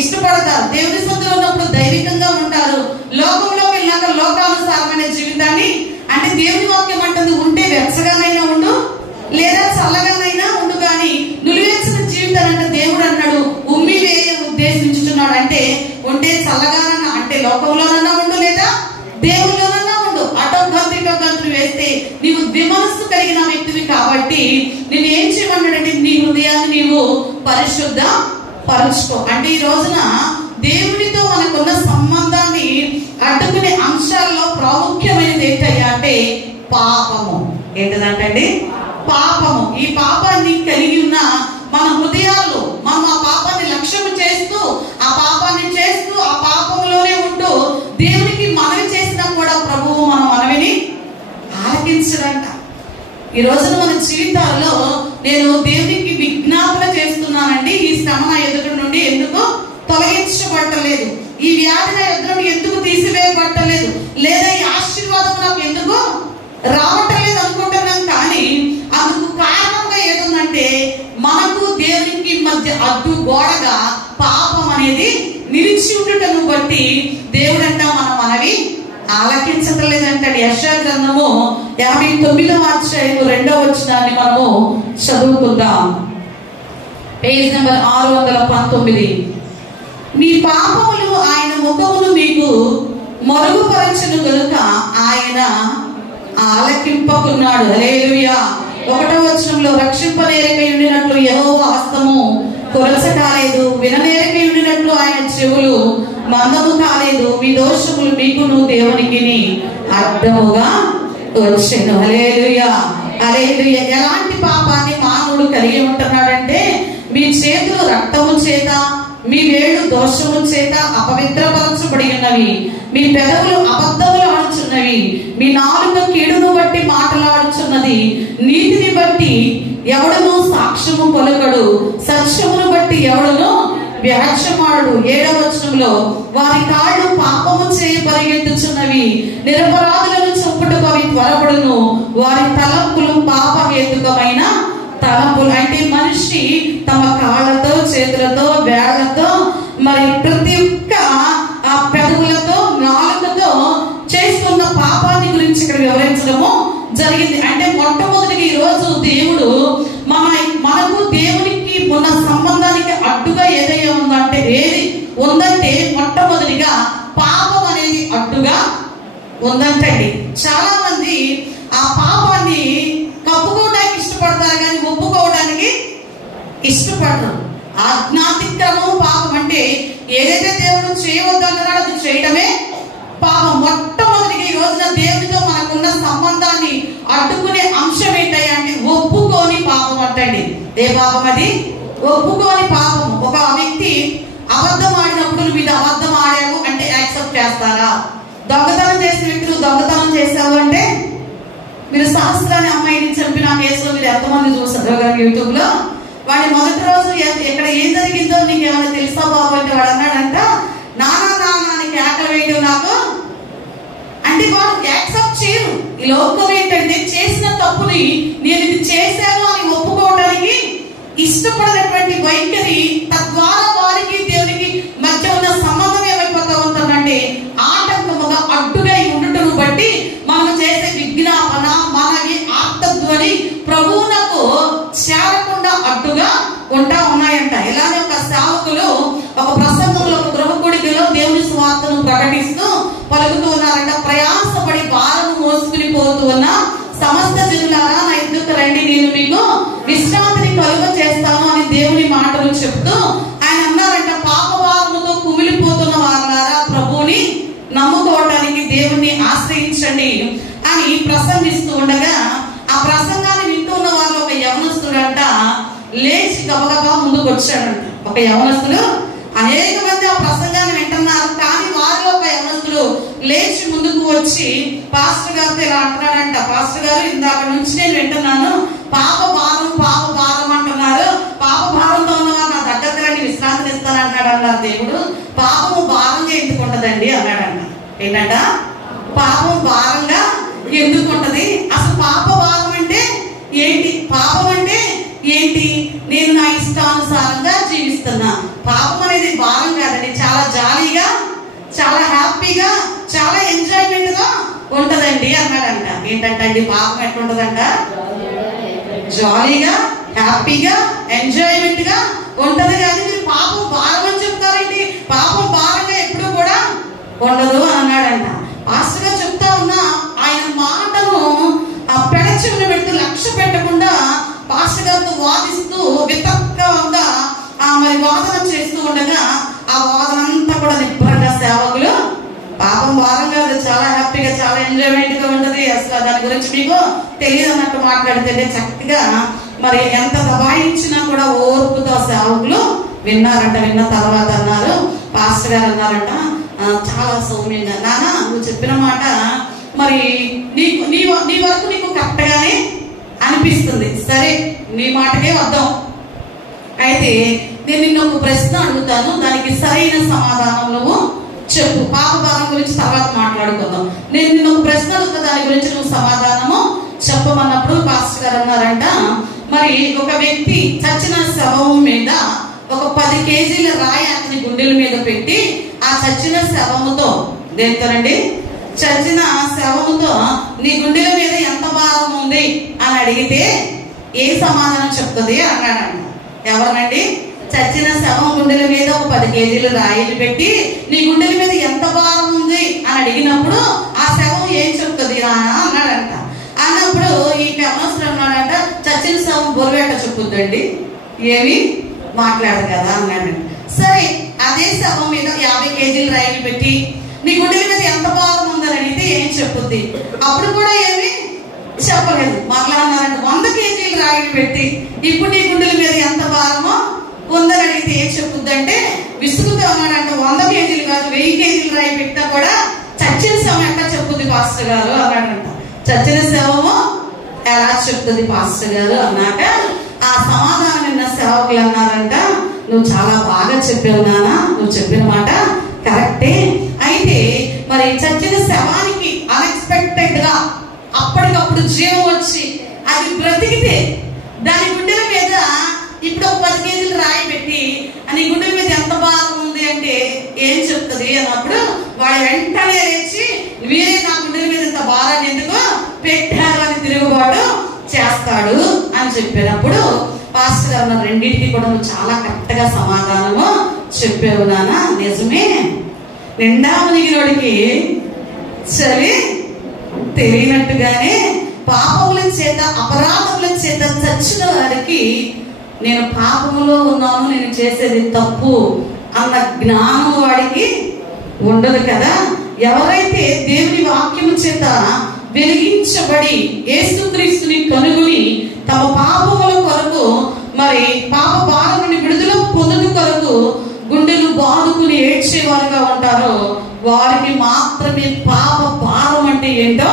ఇష్టపడతారు. దేవుని సన్నిధిలో ఉన్నప్పుడు దైవికంగా ఉంటారు, లోకంలోకి వెళ్ళాక లోకానుసారమైన జీవితాన్ని, అంటే దేవుని వాక్యం అంటుంది ఉంటే వెచ్చగానైనా ఉండు లేదా చల్లగానైనా ఉండు, కానీ నులివెచ్చని జీవితాన్ని అంటే దేవుడు అన్నాడు ఉమ్మి వేయ ఉద్దేశించుతున్నాడు. అంటే ఉంటే చల్లగానన్నా అంటే లోకంలోనన్నా ఉండు లేదా దేవుళ్ళలోనన్నా ఉండు. అటో గంతులు వేస్తే నీవు విమనస్సు కలిగిన వ్యక్తివి కాబట్టి నేను ఏం చేయమన్నాడంటే నీ హృదయాన్ని నీవు పరిశుద్ధ పరుచుకో. అంటే ఈ రోజున దేవునితో మనకున్న సంబంధాన్ని అడ్డుకునే అంశాల్లో ప్రాముఖ్యమైనది ఏంటయ్యా అంటే పాపము. ఏంటంటే పాపము. ఈ పాపాన్ని కలిగి ఉన్న మన హృదయాల్లో మనం ఆ పాపాన్ని లక్ష్యం చేస్తూ ఆ పాపాన్ని చేస్తూ ఆ పాపంలోనే ఉంటూ దేవునికి మనవి చేసినా కూడా ప్రభువు మన మనవిని ఆలకించడంట. ఈ రోజున మన జీవితాల్లో నేను దేవునికి విజ్ఞాపన చేస్తున్నానండి, ఈ శ్రమ నా ఎదుటి నుండి ఎందుకు తొలగించబట్టలేదు, ఈ వ్యాధి నా ఎదుటి నుండి ఎందుకు తీసివేయబట్టలేదు, లేదా ఈ ఆశీర్వాదం నాకు ఎందుకు రావట్లేదు అనుకుంటున్నాం. కానీ అందుకు కారణంగా ఏముందంటే మనకు దేవునికి మధ్య అడ్డు గోడగా పాపం అనేది నిలిచి ఉండటం బట్టి దేవుడంట మన మనవి ఆలకించటం లేదంటాడు. యెషయా గ్రంథము 59వ అధ్యాయం 2వ వచనాన్ని మనము చదువుకుందాం. Page number 619. మీ పాపములు ఆయన ముఖమును మీకు మరుగుపరచును గనుక ఆయన ఆలకింపకున్నాడు. హల్లెలూయా. 1వ వచనంలో రక్షింపనేరకై ఉండినట్లు యెహోవా హస్తము కొరచ కాలేదు, విననేరకై ఉండినట్లు ఆయన చెవులు మందము కాలేదు, మీ దోషములు మీకును దేవునికి అడ్డముగా వచ్చెను. హల్లెలూయా హల్లెలూయా. ఎలాంటి పాపాన్ని మానవుడు కలిగి ఉంటున్నాడంటే మీ చేతులు రక్తము చేత మీ వేళ్ళు దోషము చేత అపవిత్రపరచబడి ఉన్నవి, మీ పెదవులు అబద్ధములు ఆడుచున్నవి, మీ నాలుక కీడును బట్టి మాట్లాడుచున్నది, నీతిని బట్టి ఎవడును సాక్ష్యము పలుకడు, సత్యమును బట్టి ఎవడును వ్యాఖ్యమాడు. 7వ వచనంలో వారి కాళ్ళు పాపము చేయ పరిగెత్తుచున్నవి, నిరపరాధులను చంపుటకు అవి త్వరపడును, వారి తలంపులు పాపహేతుకమైన తలంపులు. అంటే మనిషి తమ కాళ్ళతో చేతులతో వేళ్లతో మరి ప్రతి ఒక్క ఆ పెదవులతో నాలుకతో చేస్తున్న పాపాన్ని గురించి ఇక్కడ వివరించడము జరిగింది. అంటే మొట్టమొదటిగా ఈ రోజు దేవుడు మనకు దేవునికి ఉన్న సంబంధానికి అడ్డుగా ఏదైనా ఉందంటే ఏది ఉందంటే మొట్టమొదటిగా పాపం అనేది అడ్డుగా ఉందంటండి. చాలా మంది ఆ పాపాన్ని కప్పుకోవడానికి ఇష్టపడతారు కానీ ఒప్పుకోవడానికి ఇష్టపడరు. ఆజ్ఞాతిక్రమం పాపం. అంటే ఏదైతే దేవుడు చేయవద్దు అంటున్నాడో అది చేయడమే పాపం. మొట్టమొదటిగా ఈ రోజున దేవునితో మనకున్న సంబంధాన్ని అడ్డుకునే అంశం ఏంటయ్యా అంటే ఒప్పుకోని పాపం అంటండి. ఏ పాపం అది? ఒప్పుకోని పాపం. ఒక వ్యక్తి అబద్ధం ఆడినప్పుడు నువ్వు ఇది అబద్ధం ఆడావు అంటే యాక్సెప్ట్ చేస్తారా? దొంగతనం చేసిన వ్యక్తి నువ్వు దొంగతనం చేసావు అంటే మీరు సహస్రాన్ని అమ్మాయిని చంపిన కేసులో మీరు ఎంతమంది చూస్తారు కానీ యూట్యూబ్ లో వాడి మొదటి రోజు ఎక్కడ ఏం జరిగిందో నీకు ఏమైనా తెలుసా బాబు అంటే వాడు అన్నాడంట నానా నాన్న కేకలు వేయడం నాకు. అంటే అంటే వాడు యాక్సెప్ట్ చేయరు. ఈ లోకం ఏంటంటే చేసిన తప్పుని నేను ఇది చేశాను అని ఒప్పుకోవడానికి ఇష్టపడినటువంటి వైఖరి, తద్వారా వారికి దేవునికి మధ్య ఉన్న సంబంధం ఏమైపోతా ఉంటుందంటే ఆటంకముగా అడ్డుగా ఉండటం బట్టి మనం చేసే విజ్ఞాపన, మనకి ఆర్తధ్వని ప్రభువునకు చేరకుండా అడ్డుగా ఉంటా ఉన్నాయంట. ఇలానే ఒక సేవకులు ఒక ప్రసంగంలో, ఒక గృహకుడికలో దేవుని సువార్తను ప్రకటిస్తూ పలుకుతూ ఉన్నారంట. ప్రయాసపడి భారము మోసుకుని పోతూ ఉన్న సమస్త జనులారా నా ఎద్దుకు రండి, నేను మీకు విశ్రాంతిని కలుగ చేస్తాను అని దేవుని మాటలు చెప్తూ ఆయన అన్నారంట, పాప భారముతో కుమిలిపోతున్న వారులారా ప్రభువుని నమ్ముకోవటానికి దేవుణ్ణి ఆశ్రయించండి అని ప్రసంగిస్తూ ఉండగా ఆ ప్రసంగాన్ని వింటున్న వాళ్ళు ఒక యవనస్తుడంట లేచి గబగబా ముందుకు వచ్చాడంట. ఒక యవనస్తుడు, అనేక మంది ఆ ప్రసంగాన్ని వింటున్నారు, కానీ వారిలో ఒక యవనస్తుడు లేచి ముందుకు వచ్చి పాస్టర్ గారితో ఇలా అంటున్నాడంట, పాస్టర్ గారు ఇందాక నుంచి నేను వింటున్నాను, పాప భారం అంటున్నారు, పాప భారంతో ఉన్నవారు నా దగ్గర విశ్రాంతిని ఇస్తానంటున్నాడు దేవుడు. పాపము భారంగా ఎందుకు ఉంటదండి అన్నాడంట. ఏంటంట? పాపం భారంగా ఎందుకు ఉంటది? అసలు పాప భారం అంటే ఏంటి? పాపం అంటే ఏంటి? నేను నా ఇష్టానుసారంగా జీవిస్తున్నా. పాపం అనేది భారం కాదండి, చాలా జాలీగా, చాలా హ్యాపీగా, చాలా ఎంజాయ్మెంట్ గా ఉంటదండి అన్నాడంట. ఏంటంటే పాపం ఎట్లుంటదంట? జాలీగా, హ్యాపీగా, ఎంజాయ్మెంట్ గా ఉంటది. కానీ మీరు పాపం భారం అని చెప్తారండి. పాపం భారంగా ఎప్పుడు కూడా ఉండదు అన్నాడంట. పాస్టర్ గా చెప్తా ఉన్నా ఆయన మాటను పెడచెవిన పెడుతూ లక్ష్య పెట్టకుండా పాస్టర్ గారితో వాదిస్తూ వితర్కంగా మరి వాదన చేస్తూ ఉండగా ఆ వాదన అంతా కూడా నిబ్బరంగా సేవకులు పాపం భారం కాదు, చాలా హ్యాపీగా, చాలా ఎంజాయ్మెంట్ గా ఉంటది, అసలు దాని గురించి మీకు తెలియదు అన్నట్టు మాట్లాడితే చక్కగా మరి ఎంత దబాయించినా కూడా ఓర్పుతో సేవకులు విన్నారంట. విన్న తర్వాత అన్నారు, పాస్టర్ గారు అన్నారంట చాలా సౌమ్యంగా, నాన్న నువ్వు చెప్పిన మాట మరి నీ వరకు నీకు కరెక్ట్ గానే అనిపిస్తుంది, సరే నీ మాటకే వద్దాం, అయితే నేను నిన్ను ఒక ప్రశ్న అడుగుతాను, దానికి సరైన సమాధానం నువ్వు చెప్పు. పాప భారం గురించి తర్వాత మాట్లాడుకుందాం. నేను నిన్ను ఒక ప్రశ్న అడుగుతా, దాని గురించి నువ్వు సమాధానము చెప్పమన్నప్పుడు పాస్టర్ గారు అన్నారంట, మరి ఒక వ్యక్తి చచ్చిన శవం మీద ఒక 10 కేజీల రాయి అతని గుండెల మీద పెట్టి ఆ చచ్చిన శవముతో, దేంతోనండి? చచ్చిన శవముతో నీ గుండెల మీద ఎంత భారం ఉంది అని అడిగితే ఏ సమాధానం చెప్తుంది అన్నాడంట. ఎవరినండి? చచ్చిన శవం గుండెల మీద ఒక 10 కేజీలు రాయిలు పెట్టి నీ గుండెల మీద ఎంత భారం ఉంది అని అడిగినప్పుడు ఆ శవం ఏం చెప్తుంది అన్నాడంట. అన్నప్పుడు ఈ యవనస్తుడు అన్నాడంట, చచ్చిన శవం బొరువేట చెప్పుద్దండి, ఏమి మాట్లాడదు కదా అన్నాడంట. సరే అదే శవం మీద 50 కేజీలు రాయిలు పెట్టి నీ గుండెల మీద ఎంత భారం ఉందని అడిగితే ఏం చెప్పుద్ది? అప్పుడు కూడా ఏమి చెప్పలేదు. మాట్లాడినారంట 100 కేజీలు రాయిలు పెట్టి ఇప్పుడు నీ గుండెల మీద ఎంత భారమో ఉందని అడిగితే ఏం చెప్పుద్ది అంటే విసుగుతూ అన్నాడంట, 100 కేజీలు కాదు 1000 కేజీలు రాయి పెట్టినా కూడా చచ్చిన శవం ఎట్లా చెప్పుద్ది పాస్టర్ గారు అన్నాడంట. చచ్చిన శవము ఎలా చెప్తుంది పాస్టర్ గారు అన్నాక ఆ సమాధానం విన్న సేవకులు అన్నారంట, నువ్వు చాలా బాగా చెప్పావు నాన్న, నువ్వు చెప్పిన మాట కరెక్టే. అయితే మరి చచ్చిన శవానికి అన్ఎక్స్పెక్టెడ్ గా అప్పటికప్పుడు జీవం వచ్చి అది బ్రతికితే దాని గుండెల మీద ఇప్పుడు ఒక 10 కేజీలు రాయి పెట్టి నీ గుండెల మీద ఎంత భారం ఉంది అంటే ఏం చెప్తుంది అన్నప్పుడు వాడు వెంటనే లేచి వీరే నా గుండెల మీద ఇంత భారాన్ని ఎందుకు పెట్టారు అని తిరుగుబాటు చేస్తాడు అని చెప్పినప్పుడు పాస్టర్ గారు రెండింటికి కూడా నువ్వు చాలా కరెక్ట్ గా సమాధానము చెప్పావు నాన్న, నిజమే. నిండా మునిగినోడికి చలి తెలియనట్టుగానే పాపముల చేత అపరాధముల చేత చచ్చిన వారికి నేను పాపములో ఉన్నాను, నేను చేసేది తప్పు అన్న జ్ఞానం వాడికి ఉండదు కదా. ఎవరైతే దేవుని వాక్యము చేత వెలిగించబడి యేసుక్రీస్తుని కనుగొని తమ పాపముల కొరకు మరి పాప భారం నుండి విడుదల పొందుట కొరకు గుండెలు బాదుకుని ఏడ్చేవారుగా ఉంటారో వారికి మాత్రమే పాప భారం అంటే ఏంటో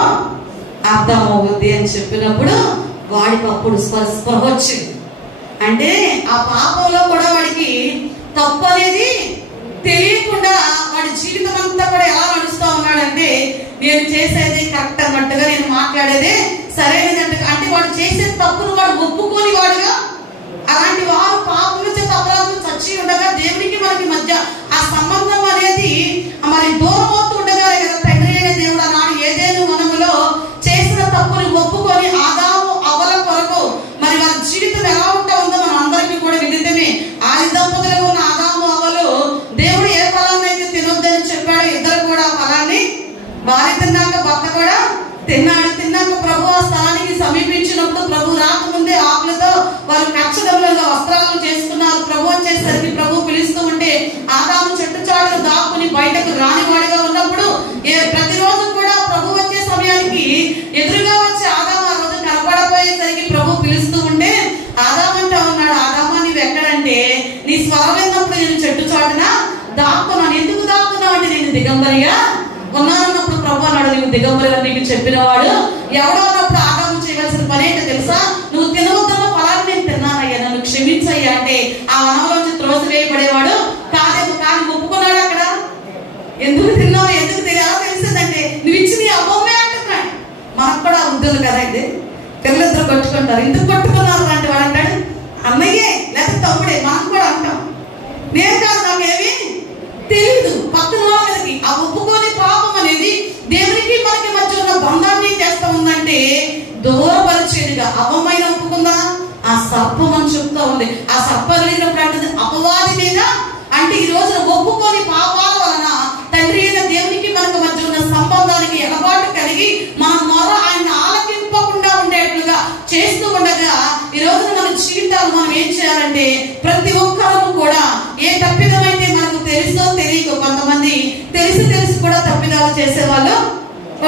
అర్థమవుద్ది అని చెప్పినప్పుడు వాడికి అప్పుడు స్పృహ వచ్చింది. అంటే ఆ పాపంలో కూడా వాడికి తప్పు అనేది తెలియకుండా వాడి జీవితం అంతా కూడా ఎలా నడుస్తూ ఉన్నాడంటే నేను చేసేది కరెక్ట్ అన్నట్టుగా, నేను మాట్లాడేదే సరైనది అంటే వాడు చేసే తప్పును వాడు ఒప్పుకొని వాడుగా, అలాంటి వారు పాపం నుంచి అపరాధులు చచ్చి ఉండగా దేవునికి మనకి మధ్య ఆ సంబంధం అనేది మరి దూరం అవుతూ ఉండగా కదా తండ్రి అయిన దేవుడు ఆనాడు ఏదేను మనములో చేసిన తప్పుని ఒప్పుకొని ఆదాము అవ్వల కొరకు మరి వారి జీవితం ఎలా ఉంటా ఉందో మనం అందరికీ కూడా విదితమే. ఆది దంపతులకు ఉన్న ఆదాము అవ్వలు దేవుడు ఏ ఫలాన్ని అయితే తినొద్దని చెప్పాడో ఇద్దరు కూడా ఆ ఫలాన్ని వారి తిన్నాక భర్త కూడా తిన్నాడు. తిన్నాక ప్రభు ఆ స్థలానికి సమీపించినప్పుడు ప్రభు రాకముందే ఆకులతో వారు కక్షదములుగా వస్త్రాలను చేసుకున్నారు. ప్రభు వచ్చేసరికి ప్రభు పిలుస్తూ ఉంటే ఆదాము చెట్టు చాటును దాక్కుని బయటకు రానివాడిగా ఉన్నప్పుడు ప్రతిరోజు కూడా ప్రభు వచ్చే సమయానికి ఎదురుగా వచ్చే ఆదాము ఆ రోజు కనపడపోయేసరికి ప్రభు పిలుస్తూ ఉంటే ఆదామంటా ఉన్నాడు, ఆదామా నీవు ఎక్కడంటే నీ స్వరం విన్నప్పుడు నేను చెట్టు చాటున దాక్కున్నాను. ఎందుకు దాక్కున్నావు అంటే నేను దిగంబరిగా ఉన్నానన్నప్పుడు ప్రభు అన్నాడు, నీవు దిగంబరిగా నీకు చెప్పిన వాడు ఎవడో అన్నప్పుడు ఆదాము చేయవలసిన పని ఏంటో తెలుసా, నువ్వు తినవద్దన్న ఫలాన్ని నేను తిన్నానయ్యా, నన్ను క్షమించయ్యా అంటే ఆ వనంలోంచి త్రోసివేయబడేవాడు కాదేమో. కానీ ఒప్పుకున్నాడు అక్కడ. ఎందుకు తిన్నావు, ఎందుకు తెలియాలో తెలిసిందంటే నువ్వు ఇచ్చి నీ అమ్మమ్మే అంటున్నాడు. మనకు కూడా ఉంటుంది కదా, అయితే పిల్లలిద్దరు కొట్టుకుంటారు, ఎందుకు కొట్టుకున్నారు అంటే వాడు అంటాడు అన్నయ్యే లేకపోతే తమ్ముడే, మనం కూడా అంటాం నేను కాదు నాకేమి తెలీదు. పక్కన వాళ్ళకి ఆ ఒప్పుకోని పాపం అనేది దేవునికి మనకి మధ్య ఉన్న బంధాన్ని చేస్తా ఉందంటే దూరపరిచేదిగా. అవమైన ఒప్పుకుందా, ఆ సర్పం అని చెప్తా ఉంది. ఆ సర్పం లేనప్పుడు అంటే అపవాది మీద అంటే ఈ రోజున ఒప్పుకోని పాపాల వలన తండ్రి అయిన దేవునికి మనకు మధ్య ఉన్న సంబంధానికి ఎడబాటు కలిగి మన మొర ఆయన ఆలకింపకుండా ఉండేట్లుగా చేస్తూ ఉండగా ఈ రోజున మన జీవితాలు మనం ఏం చేయాలంటే ప్రతి ఒక్కరూ కూడా ఏ తప్పిదమైతే మనకు తెలుసో తెలియక కొంతమంది తెలిసి కూడా తప్పిదాలు చేసేవాళ్ళు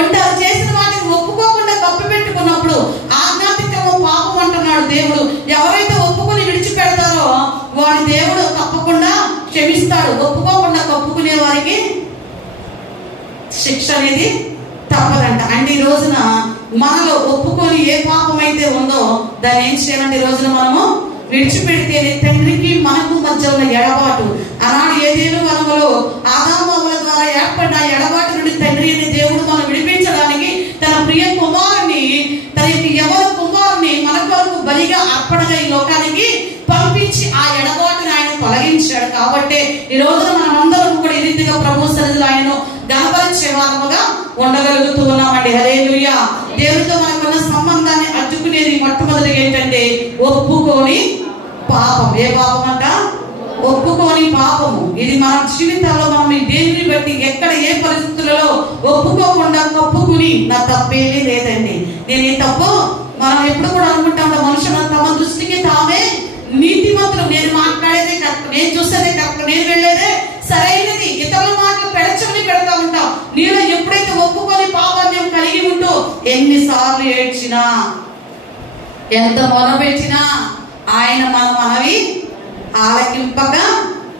ఉంటారు. చేసిన వాటిని ఒప్పుకోకుండా కప్పు పెట్టుకున్నప్పుడు ఆజ్ఞాపికము పాపం అంటున్నాడు దేవుడు. ఎవరైతే ఒప్పుకొని విడిచిపెడతారో వాడి దేవుడు తప్పకుండా క్షమిస్తాడు. ఒప్పుకోకుండా కప్పుకునే వారికి శిక్ష అనేది తప్పదంట. అంటే ఈ రోజున మనలో ఒప్పుకొని ఏ పాపం అయితే ఉందో దాన్ని ఏం చేయాలంటే ఈ రోజున మనము విడిచిపెడితే తండ్రికి మనకు మధ్య ఉన్న ఎడబాటు ఆనాడు ఏదేను వనములో ఆదాము అవ్వల ద్వారా ఏర్పడిన ఎడబాటు నుండి తండ్రి అనే దేవుడు మనం విడిపించడానికి తన ప్రియ కుమారుని, తన ఎవరి కుమారుని మన కొరకు బలిగా అర్పణగా ఈ లోకానికి పంపించి ఆ ఎడబాటుని ఆయన తొలగించాడు. కాబట్టి ఈ రోజున మనం అందరం కూడా ఈ రీతిగా ప్రభు సన్నిధిలో ఆయనను గణపరిచే వారముగా ఉండగలుగుతూ ఉన్నామండి. హల్లెలూయా. దేవుడితో మనకున్న సంబంధాన్ని అడ్డుకునేది మొట్టమొదటి ఏంటంటే ఒప్పుకోని పాపం. ఏ పాపం అంట? ఒప్పుకోని పాపము. ఇది మన జీవితాల్లో మనం దేనిని బట్టి ఎక్కడ ఏ పరిస్థితులలో ఒప్పుకోకుండా కప్పుకుని నా తప్పేమీ లేదండి, నేను ఈ తప్పు మనం ఎప్పుడు కూడా అనుకుంటాం మనుషులు తమ దృష్టికి తామే నీతిమంతులు, నేను మాట్లాడేదే కరెక్ట్, నేను చూసేదే కరెక్ట్, నేను వెళ్ళేదే సరైనది, ఇతరుల మాటలు పెడచమని పెడతా ఉంటాం. నీలో ఎప్పుడైతే ఒప్పుకొని పాపం కలిగి ఉంటూ ఎన్నిసార్లు ఏడ్చినా ఎంత మొరపెట్టినా ఆయన మన మనవి ఆలకింపక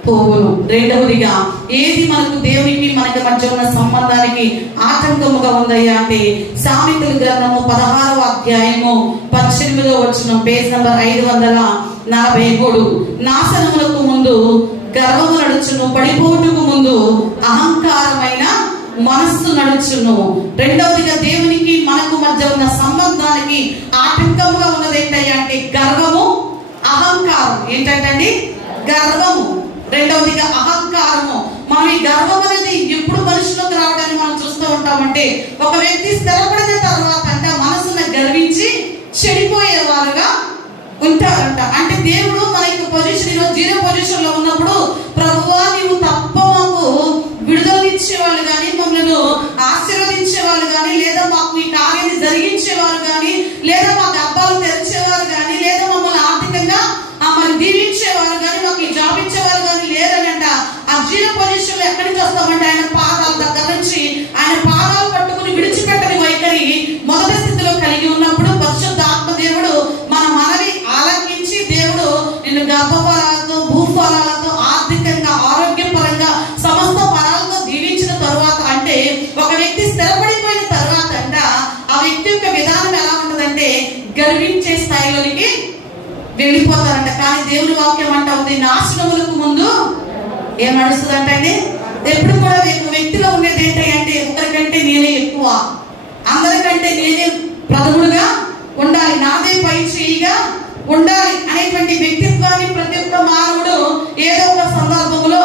పోవును. రెండవదిగా ఏది మనకు దేవునికి మనకి మధ్య ఉన్న సంబంధానికి ఆటంకముగా ఉందయ్యా అంటే సామెతల గ్రంథము 16వ అధ్యాయము 18వ వచనం, పేజ్ నంబర్ 543. నాశనములకు ముందు గర్వము నడుచును, పడిపోటుకు ముందు అహంకారమైన మనస్సు నడుచును. రెండవదిగా దేవునికి మనకు మధ్య ఉన్న సంబంధానికి ఆటంకముగా ఉన్నది ఏంటయ్యా అంటే గర్వము, అహంకారం. ఏంటంటే గర్వము, రెండవదిగా అహంకారము. మనం ఈ గర్వం అనేది ఎప్పుడు మనుషులకు రావడాన్ని మనం చూస్తూ ఉంటామంటే ఒక వ్యక్తి స్థిరపడిన తర్వాత అంటే మనసును గర్వించి చెడిపోయేవారుగా ఉంటారంట. అంటే దేవుడు మనకి పొజిషన్ ఈరోజు 0 పొజిషన్ లో ఉన్నప్పుడు ప్రభువా నీవు తప్ప మాకు విడుదలనిచ్చేవాళ్ళు కానీ, మమ్మల్ని ఆశీర్వదించేవాళ్ళు కానీ, లేదా మాకు ఈ కార్యాన్ని జరిగించేవారు కానీ, లేదా మాకు అబ్బాలు తెరిచేవారు కానీ, లేదా మమ్మల్ని ఆర్థికంగా మరి దీవించేవారు కానీ, మాకు ఈ జాబ్ ఇచ్చేవారు కానీ లేరనంట. ఆ 0 పొజిషన్ లో ఎక్కడి నుంచి వస్తామంటే ఆయన పాదాల దగ్గర నుంచి ఆయన పాదాలు పట్టుకుని విడిచిపెట్టని వైఖరి మొదటి స్థితిలో కలిగి ఉన్నప్పుడు పరిశుద్ధ ఆత్మ దేవుడు మన మనవి ఆలకించి దేవుడు నిన్ను గర్భఫలాలతో, భూఫలాలతో, ఆర్థికంగా, ఆరోగ్యపరంగా సమస్త ఫలాలతో దీవించిన తరువాత అంటే ఒక వ్యక్తి స్థిరపడిపోయిన తర్వాత అంట ఆ వ్యక్తి యొక్క విధానం ఎలా ఉంటుందంటే గర్వించే స్థాయిలోనికి వెళ్ళిపోతారంట. కానీ దేవుని వాక్యం అంటా ఉంది నాశనములకు ముందు ఏం నడుస్తుందంటే ఎప్పుడు కూడా వ్యక్తిలో ఉండేది ఏంటంటే ఒకరికంటే నేనే ఎక్కువ, అందరికంటే నేనే ప్రథముడుగా ఉండాలి, నాదే పై చేయిగా ఉండాలి అనేటువంటి వ్యక్తిత్వాన్ని ప్రతి ఒక్క మానవుడు ఏదో ఒక సందర్భంలో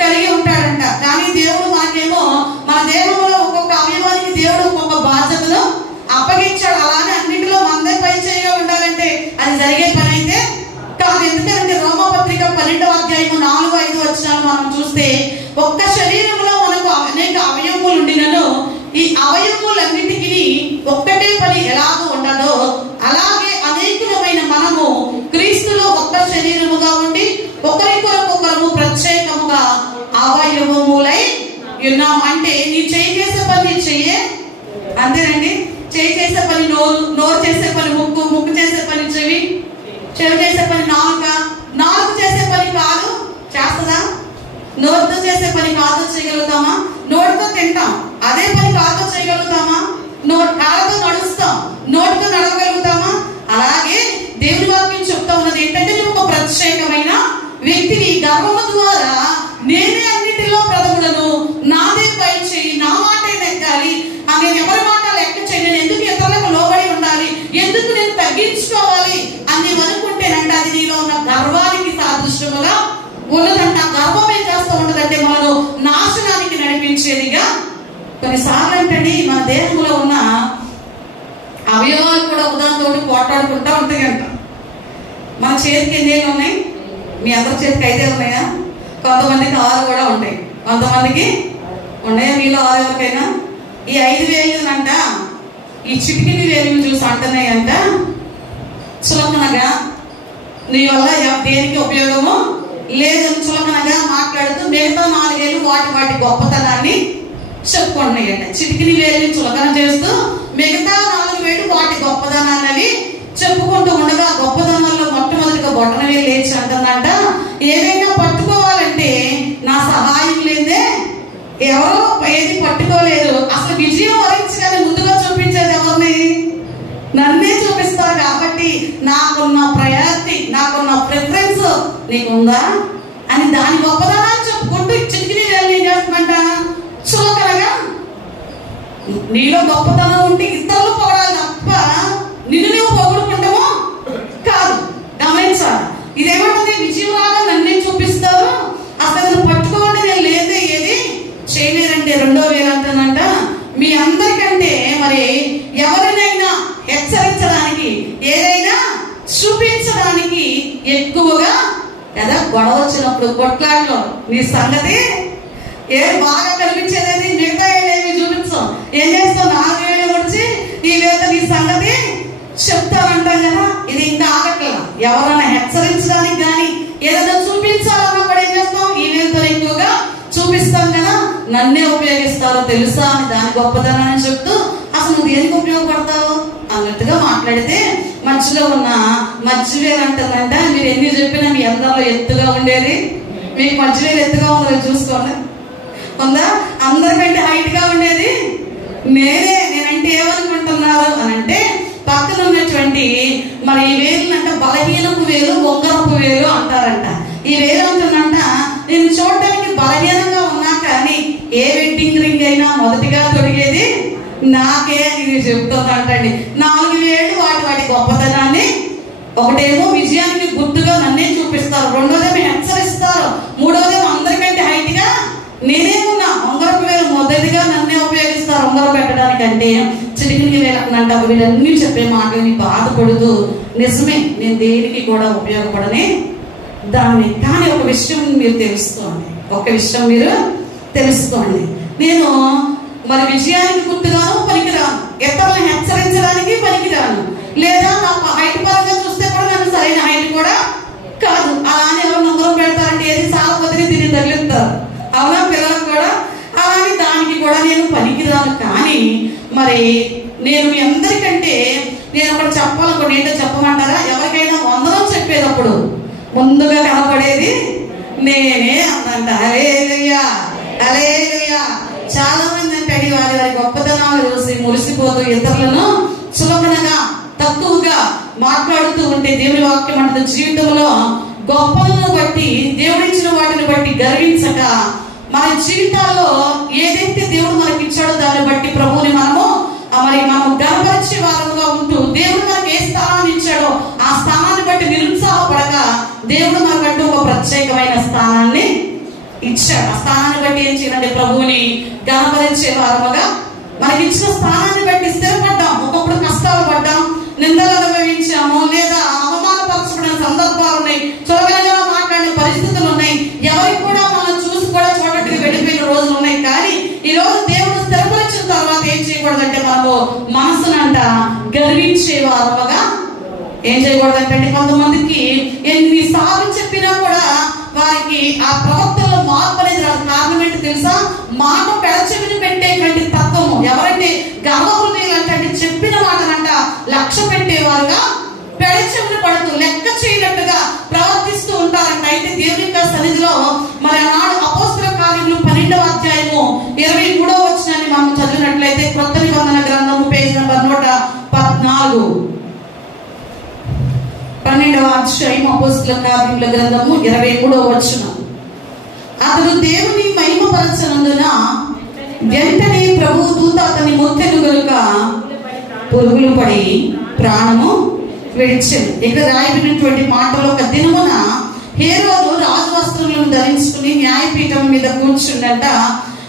కలిగి ఉంటాడంట. కానీ దేవుడు మనకేమో మన దేహంలో ఒక్కొక్క అవయవానికి దేవుడు ఒక్కొక్క బాధ్యతను అప్పగించాడు. అలానే అన్నింటిలో మనదే పై చేయిగా ఉండాలంటే అది జరిగే పని అయితే కాదు. ఎందుకంటే రోమపత్రిక 12వ అధ్యాయము 4-5 వచనాలు మనం చూస్తే, ఒక్క శరీరంలో మనకు అనేక అవయవములు ఉండినను ఈ అవయవములన్నిటికీ ఒక్కటే పని ఎలాగో ఉండదో అలాగే అనేకులమైన మనము క్రీస్తులో ఒక్క శరీరముగా ఉండి ఒకరికొరకొకరు ప్రత్యేకముగా అవయవములై ఉన్నాం. అంటే నీ చేయి చేసే పని చెయ్యే, అంతేనండి. చేయి చేసే పని నోరు, నోరు చేసే పని ముక్కు, ముక్కు చేసే పని చెవి, చెవి చేసే పని నాలుక, నాలుగు చేసే పని కాదు చేస్తుందా? నోరుతో చేసే పని కాదు చేయగలుగుతామా? నోటితో తింటాం, అదే పని కాదు చేయగలుగుతామా? కాళ్ళతో నడుస్తాం, నోటితో నడవగలుగుతామా? అలాగే దేవుని వాక్యం చెప్తా ఉన్నది ఏంటంటే, నువ్వు ఒక ప్రత్యేకమైన వ్యక్తిని. గర్వము ద్వారా నేనే అన్నిటిలో ప్రథముడను, నాదే పై చేయి, నా మాటే నెగ్గాలి, నేను ఎవరి మాట లెక్క చేయను, ఎందుకు ఇతరులకు లోబడి ఉండాలి, ఎందుకు నేను తగ్గించుకోవాలి అని అనుకుంటేనంట అది నీలో ఉన్న గర్వానికి సాదృశ్యముగా ఉన్నదంట. గర్వం ఏం చేస్తూ ఉండదంటే మనను నాశనానికి నడిపించేదిగా. కొన్నిసార్లు అంటే మన దేహంలో ఉన్న అవయవాలు కూడా ఉదాహరణతో పోటాడుకుంటా ఉంటాయంట. మన చేతికి ఎన్నేళ్ళు ఉన్నాయి? మీ అందరి చేతికి 5 ఉన్నాయా? కొంతమందికి 6 కూడా ఉంటాయి, కొంతమందికి ఉన్నాయా? మీలో 6 ఎవరికైనా? ఈ 5 వేలునంట ఈ చిటికిని వేలు చూసి అంటున్నాయంట, చులకనగా నీ వల్ల దేనికి ఉపయోగము లేదని చులకనగా మాట్లాడుతూ మిగతా 4 వేలు వాటి గొప్పతనాన్ని చెప్పుకుంటున్నాయంట. చిటికిని వేలుని చులకన చేస్తూ మిగతా 4 వేలు వాటి గొప్పతనాన్ని చెప్పుకుంటూ ఉండగా, గొప్పతనంలో మొట్టమొదటిగా బొట్టన వేలు లేచి అంటుందంట, ఏదైనా పట్టుకోవాలంటే నా సహాయం లేదే ఎవరో ఏది పట్టుకోలేరు, అసలు విజయం వరించగానే ముందుగా చూపించేది ఎవరిని? నన్నే చూపిస్తారు. కాబట్టి నాకున్న ప్రయారిటీ, నాకున్న ప్రిఫరెన్స్ నీకుందా అని దాని గొప్పదనాన్ని చెప్పుకుంటూ చిటికిని వేలు ఏం చేస్తుందంట, చులకనగా. నీలో గొప్పతనం ఉంటే ఇతరులు పొగడాలి తప్ప నిన్ను నువ్వు పొగుడుకుంటామో కాదు. గమనించాలి. ఇదేమంటుంది? విజయం రాగా నన్నే చూపిస్తారు, అసలు పట్టుకోవాలి నేను లేదే ఏది చేయలేరంటే. 2వ వేలు అంటుందంట, మీ అందరికంటే మరి ఎవరినైనా హెచ్చరించడానికి, ఏదైనా చూపించడానికి ఎక్కువగా కదా గొడవ వచ్చినప్పుడు కొట్లాట్లో నీ సంగతి బాగా కనిపించేది, మిగతా ఏమి చూపించాం, ఏం చేస్తావు? 4 వేలు వచ్చి ఈ వేళ నీ సంగతి చెప్తానంటాం కదా. ఇది ఇంకా ఆగట్లేదు. ఎవరైనా హెచ్చరించడానికి కానీ ఏదైనా చూపించాలన్నా కూడా ఏం చేస్తాం? ఈ వేలతో ఎక్కువగా చూపిస్తాం కదా. నన్నే ఉపయోగిస్తారో తెలుసా అని దాని గొప్పదనాన్ని చెప్తూ, అసలు నువ్వు దేనికి ఉపయోగపడతావు అన్నట్టుగా మాట్లాడితే, మధ్యలో ఉన్న మధ్యవేలు అంటుందంట, మీరు ఎన్ని చెప్పినా మీ అందరిలో ఎత్తుగా ఉండేది, మీకు మధ్యవేలు ఎత్తుగా ఉందో చూసుకోండి, ఉందా? అందరికంటే హైట్ గా ఉండేది నేనంటే ఏమనుకుంటున్నారు అని అంటే, పక్కన ఉన్నటువంటి మరి ఈ వేలు అంటే బలహీనపు వేలు, ఒంగరపు వేలు అంటారంట. ఈ వేలు అంటుందంట, నేను చూడటానికి బలహీనంగా ఉన్నా కానీ ఏ వెడ్డింగ్ రింగ్ అయినా మొదటిగా తొడిగేది నాకే అని చెప్తుందంటండి. 4 వేలు వాటి గొప్పతనాన్ని, ఒకటేమో విజయానికి గుర్తుగా నన్నే చూపిస్తారు, రెండోదేమో హెచ్చరిస్తారు, మూడోదేమో అందరికంటే హైట్ గా నేనే ఉన్నా, ఉంగరపు వేలు మొదటిగా నన్నే ఉపయోగిస్తారు ఉంగరం పెట్టడానికి. అంటే చిటికిని వేలంట వీళ్ళన్నీ చెప్పే మాటని బాధపడుతూ, నిజమే నేను దేనికి కూడా ఉపయోగపడని దాన్ని. కానీ ఒక విషయం మీరు తెలుసుకోండి, ఒక విషయం మీరు తెలుసుకోండి, నేను మరి విజయానికి గుర్తుగాను పనికిరాను, ఇతరులను హెచ్చరించడానికి పనికిరాను, లేదా నాకు హైట్ పరంగా చూస్తే కూడా నన్ను సరైన హైట్ కూడా కాదు. అలానే ఎవరు ఉంగరం పెడతారంటే ఏది సాగపోతే తిని తగిలిస్తారు, అవునా? పిల్లలకు కూడా అలానే దానికి కూడా నేను పనికిరాను. కానీ మరి నేను మీ అందరికంటే నేను ఒకటి చెప్పాలనుకోండి. ఏంటో చెప్పమంటారా? ఎవరికైనా వందనం చెప్పేటప్పుడు ముందుగా కనపడేది నేనే అందంట. హల్లెలూయా, హల్లెలూయా. చాలా మంది అంటే వారి గొప్పతనాలు చూసి మురిసిపోతూ ఇతరులను చులకనగా తక్కువగా మాట్లాడుతూ ఉంటే, దేవుని వాక్యం అంటే జీవితంలో గొప్పలను బట్టి, దేవుడిచ్చిన వాటిని బట్టి గర్వించక మన జీవితాల్లో ఏదైతే దేవుడు మనకి ఇచ్చాడో దాన్ని బట్టి ప్రభువుని మనం గర్వపరిచే వారంగా ఉంటూ దేవుడు మనకి ఏ స్థానాన్ని ఇచ్చాడో ఆ స్థానాన్ని బట్టి నిరుత్సాహపడక దేవుడు మనకంటూ ఒక ప్రత్యేకమైన స్థానాన్ని ఇచ్చాడు. ఆ స్థానాన్ని బట్టి ఏం చేయాలంటే ప్రభువుని గర్వపరిచే వారముగా మనకి ఇచ్చిన స్థానాన్ని బట్టి స్థిరపడ్డాం. ఒకప్పుడు కష్టాలు పడ్డాం, నిందలు అనుభవించాము, లేదా అవమానపరచబడిన సందర్భాలు ఉన్నాయి, చూడగలిగా మాట్లాడిన పరిస్థితులు ఉన్నాయి, ఎవరికి కూడా మనం చూసి కూడా చూడట్టుగా వెళ్ళిపోయిన రోజులు ఉన్నాయి. కానీ ఈ రోజు దేవుడు స్థిరపరిచిన తర్వాత ఏం చేయకూడదంటే మనము మనసునంట గర్వించే వారముగా ఏం చేయకూడదంటే కొంతమందికి ఎన్నిసార్లు చెప్పినా కూడా వారికి ఆ ప్రవర్తనలో మార్పు అనేది రాదు. కారణం ఏంటి తెలుసా? మాట పెడచెవిని పెట్టేటువంటి తత్వము. ఎవరంటే గర్వహృదయులు అంటే చెప్పిన మాటనంట లక్ష్య పెట్టేవారుగా పెడచెవిని పడుతూ లెక్క చేయనట్టుగా ప్రవర్తిస్తూ ఉంటారంట. అయితే దేవుని యొక్క సన్నిధిలో మరి ఆనాడు అపోస్తల కార్యములు 12వ అధ్యాయము 23వ వచనాన్ని మనం చదివినట్లయితే క్రొత్త నిబంధన గ్రంథము పేజీ నంబర్ 114, 12వ అధ్యాయం అపోస్తల కార్యముల గ్రంథము 23వ వచనం. అతడు దేవుని మహిమపరచనందున వెంటనే ప్రభువు దూత అతని మొత్తెను గనుక పురుగులు పడి ప్రాణము విడిచెను. ఇక్కడ రాయబడినటువంటి మాటలు, ఒక దినమున హేరోదు రాజు వస్త్రములను ధరించుకుని న్యాయపీఠం మీద కూర్చుండంట.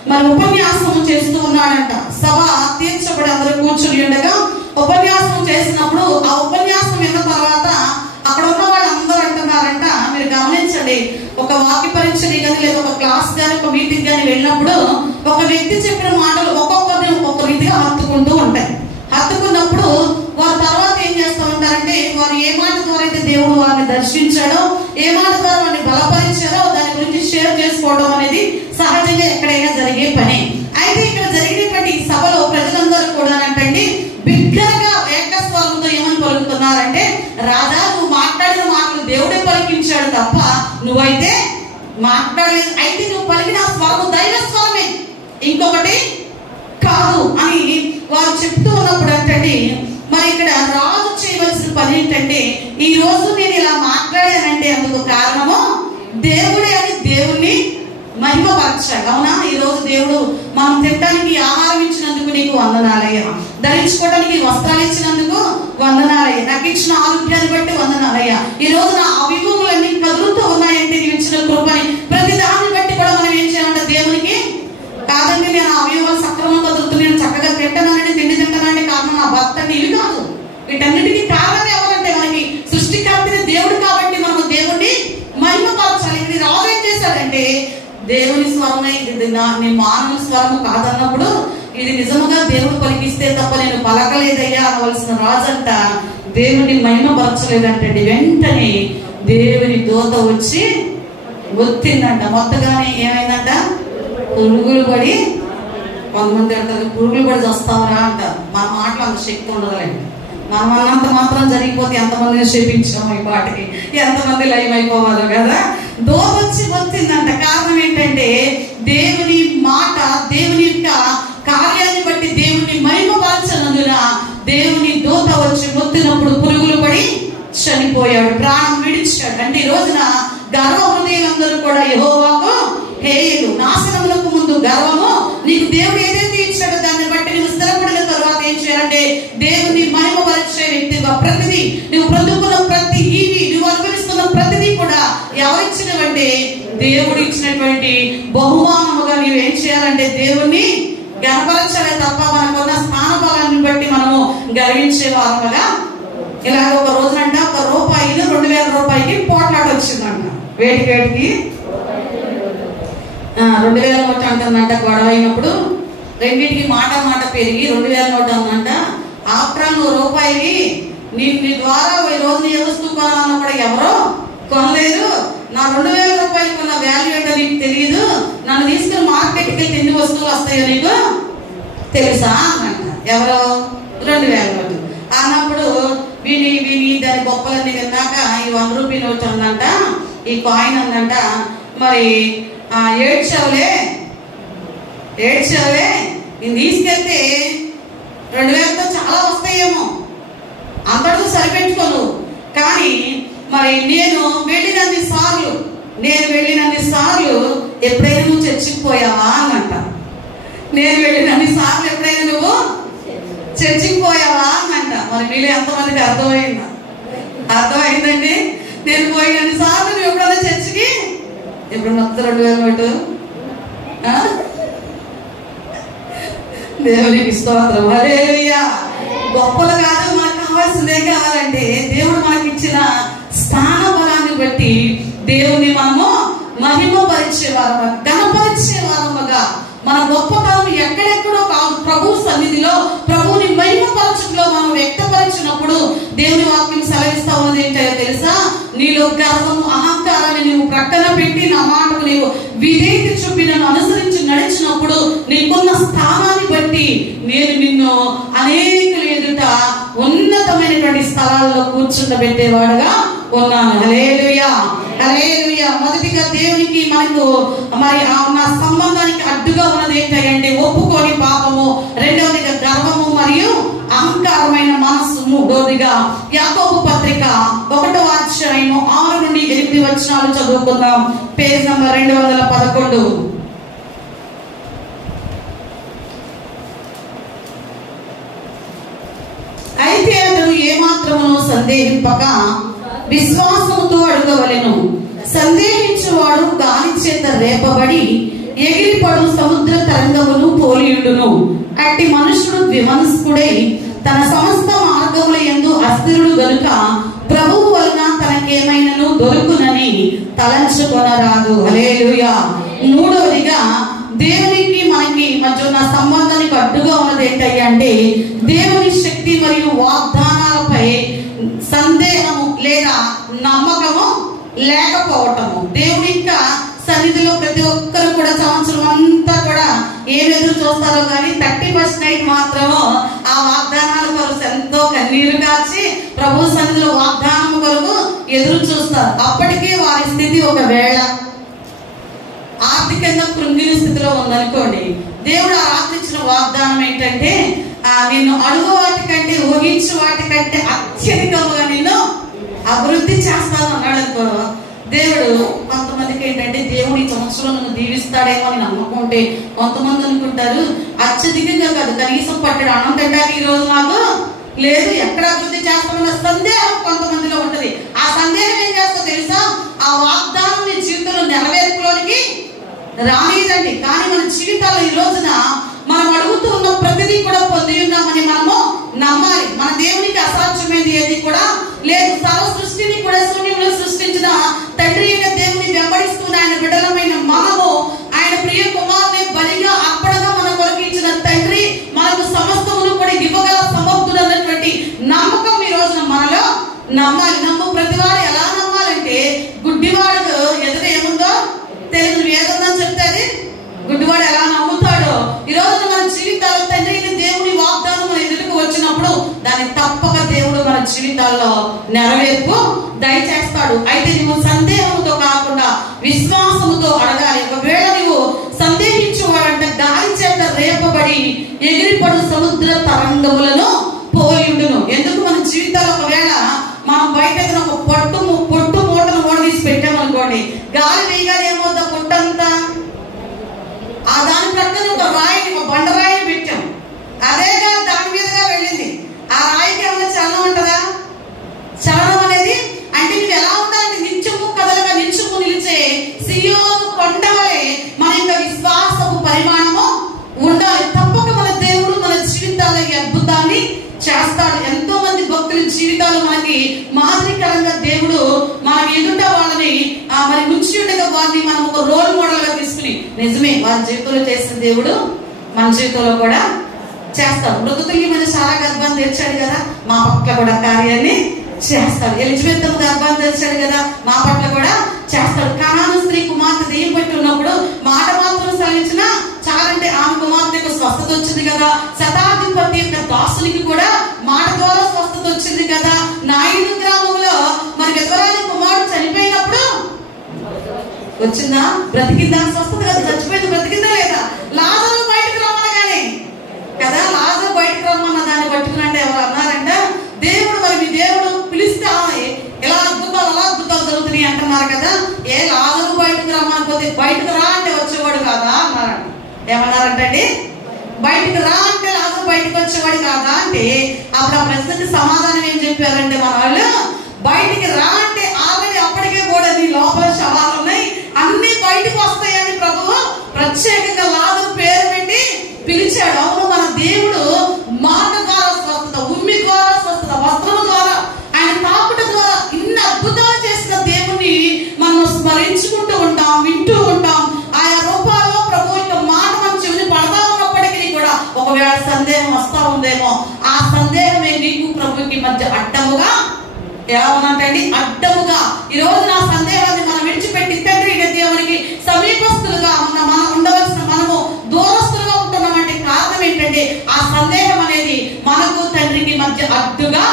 మరి ఉపన్యాసం చేస్తూ ఉన్నాడంట. సభ తీర్చబడి అందరూ కూర్చుని ఉండగా ఉపన్యాసం చేసినప్పుడు ఆ ఉపన్యాసం విన్న తర్వాత అక్కడ ఉన్న వాళ్ళందరూ అంటున్నారంట, మీరు గమనించండి, ఒక వాక్య పరీక్షని కానీ లేదా ఒక క్లాస్ కానీ ఒక మీటింగ్ కానీ వెళ్ళినప్పుడు ఒక వ్యక్తి చెప్పిన మాటలు ఒక్కొక్కరిని ఒక్కొక్క రీతిగా హత్తుకుంటూ ఉంటాయి. హత్తుకున్నప్పుడు వారు తర్వాత ఏం చేస్తూ ఉంటారంటే వారు ఏ మాట ద్వారా అయితే దేవుడు వారిని దర్శించాడో, ఏ మాట ద్వారా వారిని బలపరిచారో దాని గురించి షేర్ చేసుకోవడం అనేది సహజంగా ఎక్కడైనా జరిగే పని. అయితే ఇక్కడ జరిగినటువంటి ఈ సభలో ప్రజలందరూ కూడా అంటండి బిగ్గరగా ఏకస్వరంతో ఏమని పలుకుతున్నారంటే, రాజా నువ్వు మాట్లాడిన మాటలు దేవుడే పలికించాడు తప్ప నువ్వైతే మాట్లాడలేదు. అయితే నువ్వు పలికిన స్వరము దైవ స్వరమే, ఇంకొకటి కాదు అని వారు చెప్తూ ఉన్నప్పుడు అంటే మరి ఇక్కడ రాజు చేయవలసిన పని ఏంటంటే, ఈ రోజు నేను ఇలా మాట్లాడానంటే అందుకు కారణము దేవుడే అని దేవుణ్ణి మహిమపరచాడు. అవునా? ఈ రోజు దేవుడు మనం తినడానికి ఆహారం ఇచ్చినందుకు నీకు వందనాలయ్యా, ధరించుకోవడానికి వస్త్రాలు ఇచ్చినందుకు వందనాలయ్యా, నాకు ఇచ్చిన ఆరోగ్యాన్ని బట్టి వందనాలయ్యా, ఈ రోజు నా అభిభూములన్నీ కదులుతూ ఉన్నాయంటే నీవు ఇచ్చిన కృపని ప్రతి దాన్ని బట్టి కూడా మనం ఏం చేయాలంటే దేవునికి కాదండి నేను అవయవాలు సక్రమంగా కదులుతూ నేను చక్కగా తింటానండి, తిండి తింటానండి, కారణం నా భర్త ఇవి కాదు. వీటన్నిటికీ కారణం ఎవరంటే మనకి సృష్టికర్తని దేవుడు కాబట్టి మనము దేవుడిని మహిమపరచాలి. ఇక్కడ రాజు ఏం చేశాడంటే దేవుని స్వరమే, ఇది నీ మానవ స్వరము కాదన్నప్పుడు ఇది నిజముగా దేవుడు పలికిస్తే తప్ప నేను పలకలేదయ్యా అనవలసిన రాజంట దేవుని మహిమపరచలేదంటే వెంటనే దేవుని దూత వచ్చి ఒత్తిందంట. మొత్తగానే ఏమైందంట, పురుగులు పడి, కొంతమంది అంటారు పురుగులు పడి వస్తావరా అంటారు. మన మాటలు అంత శక్తి ఉండదులేండి. మనం అన్నంత మాత్రం జరిగిపోతే ఎంతమందిని క్షేపించాము, ఈ పాటికి ఎంతమంది లైవ్ అయిపోవాలి కదా. దూత వచ్చి వచ్చిందంట. కారణం ఏంటంటే దేవుని మాట, దేవుని యొక్క కార్యాన్ని బట్టి దేవుని మహిమపరచనందున దేవుని దూత వచ్చి మొత్తినప్పుడు పురుగులు పడి చనిపోయాడు, ప్రాణం విడిచాడు. అంటే ఈ రోజున గర్వ హృదయులందరూ కూడా యెహోవాకు హేయులు, నాశనములకు ముందు గర్వము. నీకు దేవుడు ఏదైతే ఇచ్చాడో దాన్ని బట్టి నువ్వు స్థిరపడిన తర్వాత ఏం చేయాలంటే దేవుని మహిమపరిచే వ్యక్తిగా ప్రతిదీ నువ్వు బ్రతుకున్న ప్రతి ఈవి నువ్వు అనుభవిస్తున్న ప్రతిదీ కూడా ఎవరిచ్చినవంటే దేవుడు ఇచ్చినటువంటి బహుమానముగా నీవేం చేయాలంటే దేవుణ్ణి గర్వపరచాలే తప్ప మనకున్న స్థాన భాగాన్ని బట్టి మనము గర్వించే వారముగా. ఇలాగ ఒక రోజునంట ఒక రూపాయి 2000 రూపాయలకి పోట్లాట వచ్చిందంట. వేటికి 2000 నోటు అంటుందంట. గొడవ అయినప్పుడు రెండింటికి మాట పెరిగి 2000 నోటు అందంట. ఆఫ్టర్ నువ్వు రూపాయి నీ ద్వారా ఈ రోజు ఏ వస్తువు కొనాలన్నా కూడా ఎవరో కొనలేదు, నా 2000 రూపాయలకి ఉన్న వాల్యూ ఏంటో నీకు తెలియదు, నన్ను తీసుకుని మార్కెట్కి వెళ్తే ఎన్ని వస్తువులు వస్తాయో నీకు తెలుసా అన్నంట. ఎవరో 2000 నోటు అన్నప్పుడు విని దాని గొప్పలన్నీ విన్నాక ఈ 100 రూపాయ నోటు ఉందంట, ఈ కాయిన్ ఉందంట. మరి ఏడ్చావులే నేను తీసుకెళ్తే 2000తో చాలా వస్తాయేమో, అంతటితో సరిపెట్టుకోను, కానీ మరి నేను వెళ్ళినన్ని సార్లు ఎప్పుడైనా నువ్వు చర్చికి పోయావా అని అంట. నేను వెళ్ళిన అన్నిసార్లు ఎప్పుడైనా నువ్వు చర్చికి పోయావా అని అంట. మరి మీలో ఎంతమందికి అర్థమైందా? అర్థమైందండి. నేను పోయిన అన్నిసార్లు నువ్వు ఎప్పుడైనా చర్చికి ఎప్పుడు మొత్తం 2000 నోటు. దేవునికి స్తోత్రం. హల్లెలూయా. గొప్పలు కాదు, మనకు కావాల్సిందే కావాలంటే దేవుడు మనకి ఇచ్చిన స్థాన బలాన్ని బట్టి దేవుని మనము మహిమపరిచే వారముగా, ఘనపరిచే వారముగా, మన గొప్పతనం ఎక్కడెక్కడో కాదు, ప్రభు సన్నిధిలో ప్రభుని మహిమపరచడంలో మనం వ్యక్తపరిచినప్పుడు దేవుని వాక్యం సెలవిస్తా ఉన్నది ఏంటో తెలుసా? నీలో గర్వము అహంకారాన్ని నువ్వు ప్రక్కన పెట్టి నా మాటకు నీవు విధేయత చూపి నన్ను అనుసరించి నడిచినప్పుడు నీకున్న స్థానాన్ని బట్టి నేను నిన్ను అనేకుల ఎదుట ఉన్నతమైనటువంటి స్థలాల్లో కూర్చుండబెట్టేవాడుగా ఉన్నాను. హల్లెలూయా, హల్లెలూయా. మొదటిగా దేవునికి మనకు మరి నా సంబంధానికి అడ్డుగా ఉన్నది ఏంటంటే ఒప్పుకోని పాపము, రెండవదిగా గర్వము మరియు అహంకారమైన మనస్సు, మూడవదిగా యాకోబు పత్రిక 1వ అధ్యాయము 6 నుండి 8 వచనాలు చదువుకుందాం. Page number 211. అయితే అతడు ఏమాత్రమును సందేహింపక విశ్వాసముతో అడగవలెను. సందేహించువాడు గాలి చేత రేపబడి ఎగిరిపడు సముద్ర తరంగమును పోలియుడును. అట్టి మనుషుడు ద్విమనస్కుడై తన సమస్త మార్గముల యందు అస్థిరుడు గనుక ప్రభువు వలన తనకేమైనను దొరుకునని తలంచుకొనరాదు. హల్లెలూయా. మూడవదిగా దేవునికి మనకి మధ్య ఉన్న సంబంధానికి అడ్డుగా ఉన్నది ఏంటయ్యా అంటే దేవుని శక్తి మరియు వాగ్దానాలపై సందేహము లేదా నమ్మకము లేకపోవటము. దేవుని యొక్క సన్నిధిలో ప్రతి ఒక్కరు కూడా సంవత్సరం అంతా కూడా ఏం ఎదురు చూస్తారో కానీ 31st నైట్ మాత్రము ఆ వాగ్దానాల కొరకు ఎంతో కన్నీరు కాచి ప్రభు సన్నిధిలో వాగ్దానం కొరకు ఎదురు చూస్తారు. అప్పటికే వారి స్థితి ఒకవేళ ఆర్థికంగా కృంగిన స్థితిలో ఉందనుకోండి, దేవుడు ఆ రాత్రి ఇచ్చిన వాగ్దానం ఏంటంటే నిన్ను అడుగు వాటికంటే ఊహించు వాటికంటే అత్యధికంగా నిన్ను అభివృద్ధి చేస్తాను అన్నాడు అనుకో. దేవుడు కొంతమందికి ఏంటంటే దేవుడు ఈ సంవత్సరం నన్ను దీవిస్తాడేమో అని నమ్మకం ఉంటే కొంతమంది అనుకుంటారు అత్యధికంగా కాదు, కనీసం పట్టడు అన్నం తింటానికి ఈ రోజు నాకు లేదు, ఎక్కడ అభివృద్ధి చేస్తామన్న సందేహం కొంతమందిలో ఉంటది. ఆ సందేహం ఏం చేస్తా తెలుసా? ఆ వాగ్దానం నీ జీవితంలో నెరవేర్పులోనికి రానిదండి. కానీ మన జీవితాల్లో ఈ రోజున మనం అడుగుతూ ఉన్న ప్రతిదీ కూడా పొంది ఉన్నామని మనము నమ్మాలి. మన దేవునికి అసాధ్యమైనది ఏది కూడా లేదు. సర్వ సృష్టిని కూడా శూన్యంలో సృష్టించిన తండ్రి అయిన దేవుని వెంబడిస్తున్న ఆయన బిడ్డలమైన మనము ఆయన ప్రియ కుమారుని బలిగా అర్పణగా మన కొరకు ఇచ్చిన తండ్రి మనకు సమస్తమును కూడా ఇవ్వగల సమర్థుడు అన్నటువంటి నమ్మకం ఈ రోజున మనలో నమ్మాలి. నమ్ము ప్రతివాడు ఎలా నమ్మాలంటే గుడ్డివాడు ఎదురు ఏముందో తెలుగు ఏదుందని చెప్తే గుడ్డివాడు ఎలా నమ్ముతాడో ఈ రోజున మన జీవితాల్లో తండ్రి దేవుని వాగ్దానం మన ఎదురుకు వచ్చినప్పుడు దాన్ని తప్పక దేవుడు మన జీవితాల్లో నెరవేర్పు దయచేస్తాడు. అయితే నువ్వు సందేహంతో కాకుండా విశ్వాసముతో అడగాలి. ఒకవేళ నువ్వు సందేహించువాడంటే గాలి చేత రేపబడి ఎగిరిపడు సముద్ర తరంగములను పోలియుండును. ఎందుకు మన జీవితాల్లో ఒకవేళ మనం బయట ఒక పొట్టు మూటను ఓడదీసి పెట్టామనుకోండి, గాలి వేయగానే ఏమవుతా పొట్టంతా ఆ దాని ప్రక్కన ఒక రాయిని, ఒక బండరాయిని పెట్టాం, అదే గాలి దాని మీదుగా వెళ్ళింది. ఆ రాయికి ఏమైనా చలనం ఉంటుందా? చలనం అనేది అంటే నువ్వు ఎలా ఉండాలంటే నిత్యము కదలగా నిత్యము నిలిచే సియోను కొండ వలె మన యొక్క విశ్వాసపు పరిమాణము ఉండాలి. తప్పక మన దేవుడు మన జీవితాల్లో ఈ అద్భుతాన్ని చేస్తాడు. ఎంతో మంది భక్తుల జీవితాలు మనకి మాదిరికరంగా దేవుడు మన ఎదుట వాళ్ళని మరి ఉంచి ఉండగా వారిని మనం ఒక రోల్ మోడల్ గా తీసుకుని నిజమే వారి జీవితంలో చేసిన దేవుడు మన జీవితంలో కూడా చేస్తాడు. మృగతులకి మన చాలా గర్భాన్ని తెచ్చాడు కదా, మా పట్ల కూడా కార్యాన్ని చేస్తాడు. ఎలిజబెత్ గర్భాన్ని తెచ్చాడు కదా, మా పట్ల కూడా చేస్తాడు. కనాను స్త్రీ కుమార్తె దెయ్యం పట్టి ఉన్నప్పుడు మాట మాత్రం సలించిన చాలంటే ఆమె కుమార్తెకు స్వస్థత వచ్చింది కదా. శతాధిపతి యొక్క దాసునికి కూడా మాట ద్వారా స్వస్థత వచ్చింది కదా. నాయుడు గ్రామంలో మరి విధవరాలి కుమారుడు చనిపోయినప్పుడు వచ్చిందా? బ్రతికిందా? స్వస్థత కదా. చచ్చిపోయింది, బ్రతికిందా లేదా? లాజరు బయటకు రమ్మనగానే కదా, లాజరు బయటకు రమ్మన్న దాన్ని పట్టుకున్నట్టు ఎవరు అన్నారంట, దేవుడు మరి మీ దేవుడు పిలిస్తే ఎలా అద్భుతాలు జరుగుతున్నాయి అంటున్నారు కదా. ఏ లాజరు బయటకు రమ్మనిపోతే బయటకు రా అంటే ఏమన్నారంటండి? బయటికి రా అంటే లాజరు బయటకు వచ్చేవాడు కాదా అంటే అప్పుడు ఆ ప్రశ్నకి సమాధానం ఏం చెప్పారంటే మన వాళ్ళు, బయటికి రా అంటే ఆల్రెడీ అప్పటికే కూడా నీ లోపల శవాలు ఉన్నాయి, అన్ని బయటకు వస్తాయని ప్రభువు ప్రత్యేకంగా లాజరు పేరు పెట్టి పిలిచాడు. అవును, మన దేవుడు మాట ద్వారా స్వస్థత, ఉమ్మి ద్వారా స్వస్థత, వస్త్రం ద్వారా, ఆయన తాకుట ద్వారా ఇన్ని అద్భుతాలు చేసిన దేవుణ్ణి మనం స్మరించుకుంటూ ఉంటాం, వింటూ ఉంటాం. ఆయా రూపాల్లో ప్రభు యొక్క మాట మన చెవిని పడతా ఉన్నప్పటికీ కూడా ఒకవేళ సందేహం వస్తా ఉందేమో, ఆ సందేహమే నీకు ప్రభుకి మధ్య అడ్డముగా ఎలా ఉన్నట్టండి? అడ్డముగా. ఈ రోజు నా సందేహాన్ని మనం విడిచిపెట్టి తండ్రి దేవునికి సమీపస్తులుగా మనం ఉండవలసిన మనము దూరస్తులుగా ఉంటున్నామంటే కారణం ఏంటంటే ఆ సందేహం అనేది మనకు తండ్రికి మధ్య అడ్డుగా.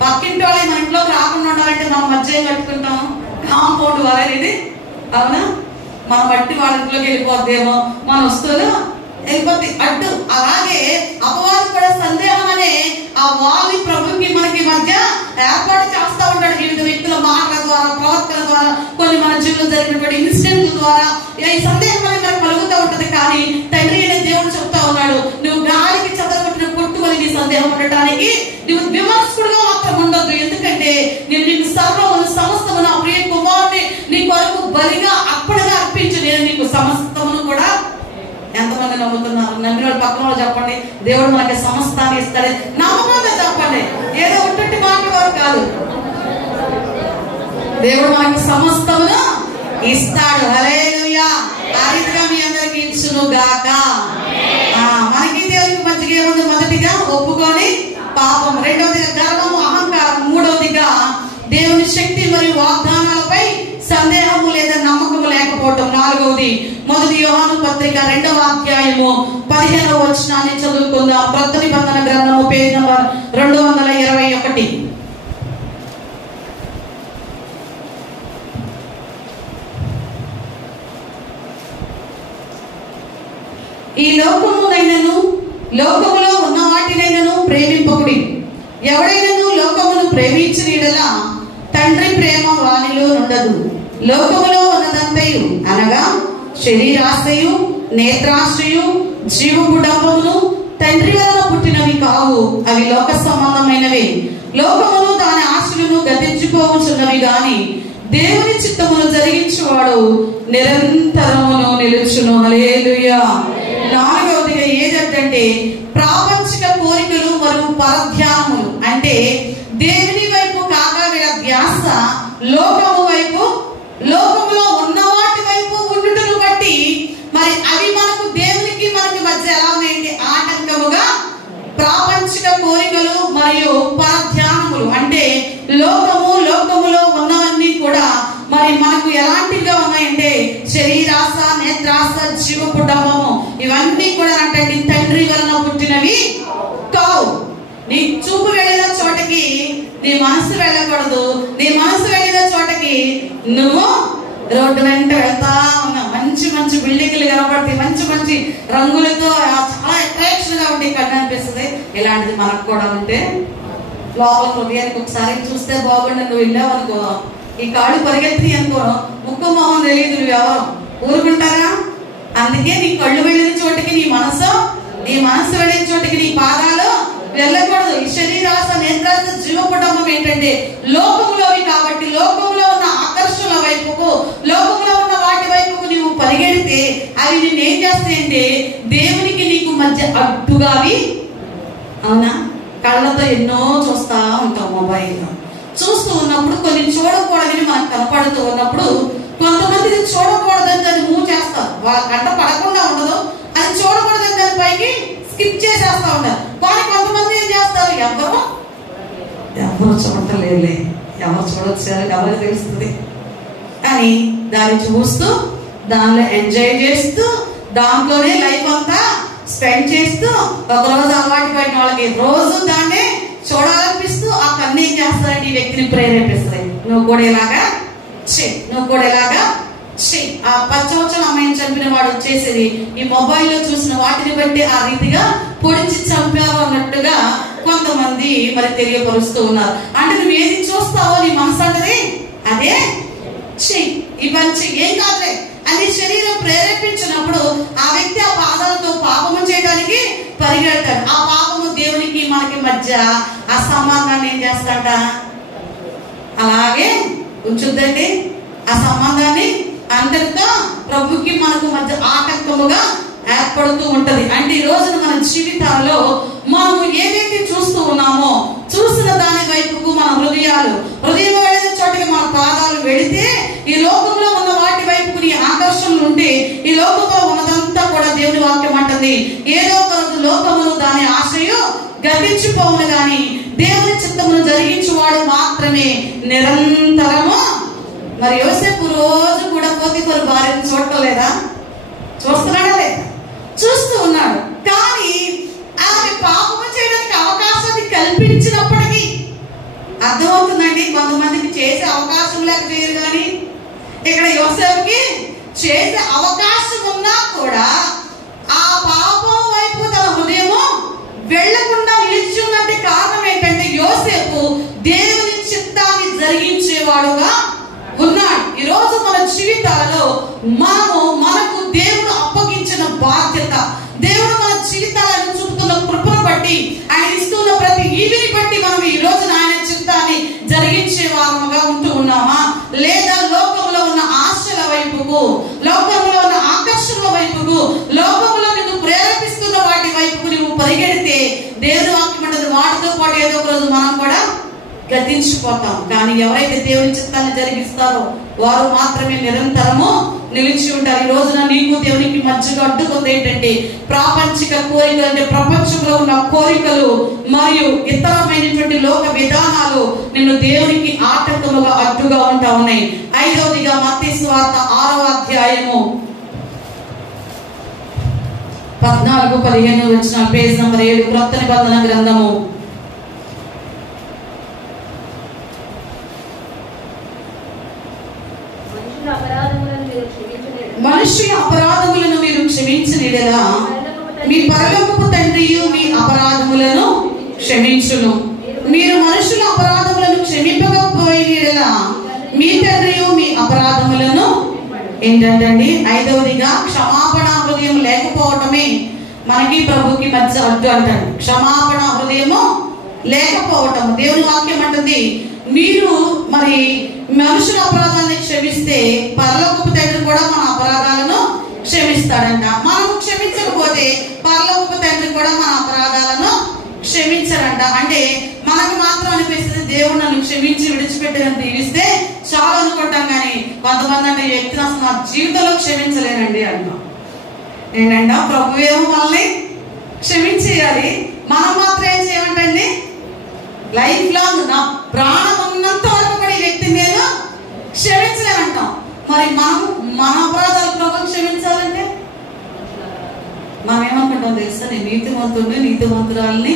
పక్కింటి వాళ్ళే మన ఇంట్లోకి రాకుండా ఉండాలంటే మనం మధ్య ఏం కట్టుకుంటాం? కాంపౌండ్ వాల్ అనేది. అవునా? మన బట్టి వాళ్ళ ఇంట్లోకి వెళ్ళిపోద్దేమో, మన వస్తువులు వెళ్ళిపోద్ది అడ్డు. అలాగే అపవాది కూడా సందేహం అనే ఆ వాల్ని ప్రభుకి మనకి మధ్య ఏర్పాటు చేస్తూ ఉంటాడు. వివిధ వ్యక్తుల మాటల ద్వారా, ప్రవర్తన ద్వారా, కొన్ని మన జీవితంలో జరిగినటువంటి ఇన్సిడెంట్ల ద్వారా ఈ సందేహం అనేది మనకు కలుగుతూ ఉంటది. కానీ తండ్రి అనే దేవుడు చెప్తా ఉన్నాడు, నువ్వు గాలికి చెదరగొట్టిన కొట్టుకొని నీ సందేహం ఉండటానికి నువ్వు విమర్శకుడుగా మాత్రం ఉండొద్దు. ఎందుకంటే నేను నీకు సర్వమును సమస్తము నా ప్రియ కుమారుని నీ కొరకు బలిగా అప్పటిగా అర్పించు, నేను నీకు సమస్తమును కూడా. ఎంతమంది నమ్ముతున్నారు? నమ్మిన వాళ్ళు పక్కన వాళ్ళు చెప్పండి, దేవుడు మనకి సమస్తాన్ని ఇస్తాడు. నమ్మకంగా చెప్పండి, ఏదో ఒట్టి మాట వారు కాదు. దేవుడు మనకి సమస్తమును ఇస్తాడు. హల్లెలూయా. ఆ రీతిగా మీ అందరికి ఇచ్చును గాక. మనకి దేవునికి మంచిగా ఏముంది? మొదటిగా ఒప్పుకొని పాపం, రెండవదిగా గర్వము, అహంకారం, మూడవదిగా దేవుని శక్తి మరియు వాగ్దానాలపై సందేహము లేదా నమ్మకము లేకపోవటం, నాలుగవది మొదటి యోహాను పత్రిక 2వ అధ్యాయము 15వ వచనాన్ని చదువుకుందాం. క్రొత్త నిబంధన గ్రంథము పేజ్ నంబర్ 221. ఈ లోకమునైనను లోకములో ఉన్న వాటినైనను ప్రేమింపకుడి. ఎవడైనను లోకమును ప్రేమించిన యెడల తండ్రి ప్రేమ వానిలో ఉండదు. లోకములో ఉన్నదంతయు అనగా శరీరాశయు, నేత్రాశయు, జీవపు డంబమును తండ్రి వలన పుట్టినవి కావు, అవి లోక సంబంధమైనవి. లోకమును దాని ఆశలను గతించిపోవచ్చున్నవి గాని దేవుని చిత్తమును జరిగించువాడు నిరంతరమును నిలుచును. హల్లెలూయా. నాలుగవదిగా ఏదంటే ప్రాపంచిక కోరికలు మరియు పరధ్యానములు. అంటే దేవుని వైపు కాగా వీళ్ళ ధ్యాస లోకము వైపు, లోకములో ఉన్న వాటి వైపు ఉండుటను బట్టి మరి అవి మనకు దేవునికి మనకి మధ్య ఎలా ఉన్నాయంటే ఆటంకముగా. ప్రాపంచిక కోరికలు మరియు పరధ్యానములు అంటే లోకములో ఉన్నవన్నీ కూడా మరి మనకు ఎలాంటిగా ఉన్నాయంటే శరీరాశ, నేత్రాశ, జీవపు డంబము, ఇవన్నీ కూడా అంటే తండ్రి వలన పుట్టినవి కావు. నీ చూపు వెళ్ళిన చోటకి నీ మనసు వెళ్ళకూడదు. నీ మనసు వెళ్ళిన చోటకి నువ్వు రోడ్డు వెంట వెళ్తా ఉన్నావు. మంచి మంచి బిల్డింగ్లు కనబడతాయి, మంచి మంచి రంగులతో చాలా అట్రాక్షన్ గా ఉంటే కన్ను అనిపిస్తుంది. ఇలాంటిది మనకు కూడా ఉంటే లోపల హృదయానికి ఒకసారి చూస్తే బాగుండి నువ్వు వెళ్ళావు అనుకో, ఈ కాళ్ళు పరిగెత్తి అనుకో, ముక్కు మొహం తెలియదు, నువ్వు ఎవరు ఊరుకుంటారా? అందుకే నీ కళ్ళు వెళ్ళిన చోటికి నీ మనసు వెళ్ళిన చోటికి నీ పాదాలు వెళ్ళకూడదు. ఈ శరీరాశ, నేత్రాశ, జీవపుటంబం ఏంటంటే లోకములోవి కాబట్టి లోకంలో ఉన్న ఆకర్షణ వైపుకు, లోకంలో ఉన్న వాటి వైపుకు నువ్వు పరిగెడితే అవి నిన్ను ఏం చేస్తాయంటే దేవునికి నీకు మధ్య అడ్డుగావి. అవునా? కళ్ళతో ఎన్నో చూస్తా ఉంటాం. మొబైల్లో చూస్తూ ఉన్నప్పుడు కొన్ని చూడకూడదని మనకు కనపడుతూ ఉన్నప్పుడు కొంతమంది చూడకూడదని దాన్ని మూవ్ చేస్తారు. వాళ్ళ కంట పడకుండా ఉండదు, అది చూడకూడదని దాని పైకి స్కిప్ చేసేస్తా ఉంటారు. కానీ కొంతమంది ఏం చేస్తారు, ఎవరు చూడలేదులే, ఎవరు చూడొచ్చారు ఎవరికి తెలుస్తుంది అని దాన్ని చూస్తూ దానిలో ఎంజాయ్ చేస్తూ దాంట్లోనే లైఫ్ అంతా స్పెండ్ చేస్తూ ఒకరోజు అలవాటు పడిన వాళ్ళకి రోజు దాన్ని చూడాలనిపిస్తూ ఆ కన్ను ఏం చేస్తారంటే ఈ వ్యక్తిని ప్రేరేపిస్తాయి. నువ్వు కూడా ఇలాగా చెయ్యి, నువ్వు కూడా ఇలాగా చెయ్యి. ఆ 10 సంవత్సరాల అమ్మాయిని చంపిన వాడు వచ్చేసేది ఈ మొబైల్లో చూసిన వాటిని బట్టి ఆ రీతిగా పొడిచి చంపారు అన్నట్టుగా కొంతమంది మరి తెలియపరుస్తూ ఉన్నారు. అంటే నువ్వు ఏది చూస్తావో నీ మనసు అంటది అదే చెయ్యి. ఈ పని చెయ్యి, ఏం కాదులే అని శరీరం ప్రేరేపించినప్పుడు ఆ వ్యక్తి ఆ పాదాలతో మధ్య ఆ సంబంధాన్ని ఏం చేస్తాడ? అలాగే ఉంచుద్దండి. ఆ సంబంధాన్ని అందరితో ప్రభుకి మనకు మధ్య ఆటంకముగా ఏర్పడుతూ ఉంటది. అంటే ఈ రోజున మన జీవితాల్లో మనం ఏదైతే చూస్తూ ఉన్నామో చూసిన దాని వైపుకు మన హృదయం వెళ్ళిన చోటికి మన పాదాలు వెళితే ఈ లోకంలో ఉన్న వాటి వైపుకు నీ ఆకర్షణలు ఉంటే ఈ లోకంలో ఉన్నదంతా కూడా దేవుని వాక్యం అంటుంది ఏదో ఒక రోజు లోకమును దాని ఆశయు గతించిపోవును గాని దేవుని చిత్తమును జరిగించువాడు మాత్రమే నిరంతరము. మరి యోసేపు రోజు కూడా పోతీఫరు భార్యను చూడలేదా? చూస్తున్నాడా లేదా? చూస్తూ ఉన్నాడు. కానీ ఆమె పాపము చేయడానికి అవకాశాన్ని కల్పించినప్పటికీ అర్థమవుతుందండి, కొంతమందికి చేసే అవకాశం లేక చేయరు. కానీ ఇక్కడ యోసేపుకి చేసే అవకాశం ఉన్నా కూడా ఆ పాపం వైపు తన హృదయము వెళ్లకుండా నిలిచున్నట్టు కారణం ఏంటంటే యోసేపు దేవుని చిత్తాన్ని జరిగించేవాడుగా ఉన్నాడు. ఈ రోజు మన జీవితాలలో మనకు దేవుడు అప్పగించిన బాధ్యత, దేవుడు మన జీవితాలను చూపుతున్న కృపను బట్టి, ఆయన ఇస్తున్న ప్రతి ఈవిని బట్టి మనం ఈ రోజున ఆయన చిత్తాన్ని జరిగించే వారముగా ఉంటూ ఉన్నామా? లేదా లోకంలో ఉన్న ఆశల వైపుకు, లోకంలో ఉన్న ఆకర్షణల వైపుకు, లోకంలో నిన్ను ప్రేరేపిస్తున్న వాటి వైపుకు నువ్వు పరిగెడితే దేవుని వాక్యం అంటది వాటితో పాటు ఏదో ఒక రోజు మనం కూడా గతించిపోతాం. కానీ ఎవరైతే దేవుని చిత్తాన్ని జరిగిస్తారో వారు మాత్రమే నిరంతరము నిలిచి ఉంటారు. ఈ రోజున నీకు దేవునికి మధ్యలో అడ్డుకుంది ఏంటంటే ప్రాపంచిక కోరికలు, అంటే ప్రపంచంలో ఉన్న కోరికలు మరియు ఇతరమైనటువంటి లోక విధానాలు నిన్ను దేవునికి ఆటంకముగా అడ్డుగా ఉంటా ఉన్నాయి. 5వదిగా మత్తయి సువార్త 6వ అధ్యాయము 14-15 వచ్చిన పేజ్ నంబర్ 7 క్రొత్త నిబంధన గ్రంథము. మనుషుల అపరాధములను మీరు క్షమించనిడలా మీ పరలోకపు తండ్రియు మీ అపరాధములను క్షమించును. మీరు మనుషుల అపరాధములను క్షమింపకపోయినలా మీ తండ్రియు మీ అపరాధములను ఏంటంటే 5వదిగా క్షమాపణ హృదయం లేకపోవటమే మనకి ప్రభుకి మధ్య అడ్డు అంటాడు. క్షమాపణ హృదయము లేకపోవటం. దేవుని వాక్యం అంటుంది మీరు మరి మనుషుల అపరాధాన్ని క్షమిస్తే పరలోకపు తండ్రి కూడా మన అపరాధాలను క్షమిస్తాడంట. మనం క్షమించకపోతే పరలోకపు తండ్రి కూడా మన అపరాధాలను క్షమించాడంట. అంటే మనకు మాత్రం అనిపిస్తుంది దేవుడు నన్ను క్షమించి విడిచిపెట్టినని దీవిస్తే చాలు అనుకుంటాం. కానీ కొంతమంది అంటే వ్యక్తిని అసలు నా జీవితంలో క్షమించలేనండి అంటాం. ఏంటంటే ప్రభు ఏమో మనల్ని క్షమించేయాలి, మనం మాత్రం ఏం చేయమంటండి లైఫ్ లాంగ్ నా ప్రాణం ఉన్నంత వరకు కూడా ఈ వ్యక్తిని నేను క్షమించలేనంటాం. మరి మన అపరాధాలు ప్రభు క్షమించాలంటే మనం ఏమనుకుంటాం తెలుసా? నేను నీతిమంతురాలని,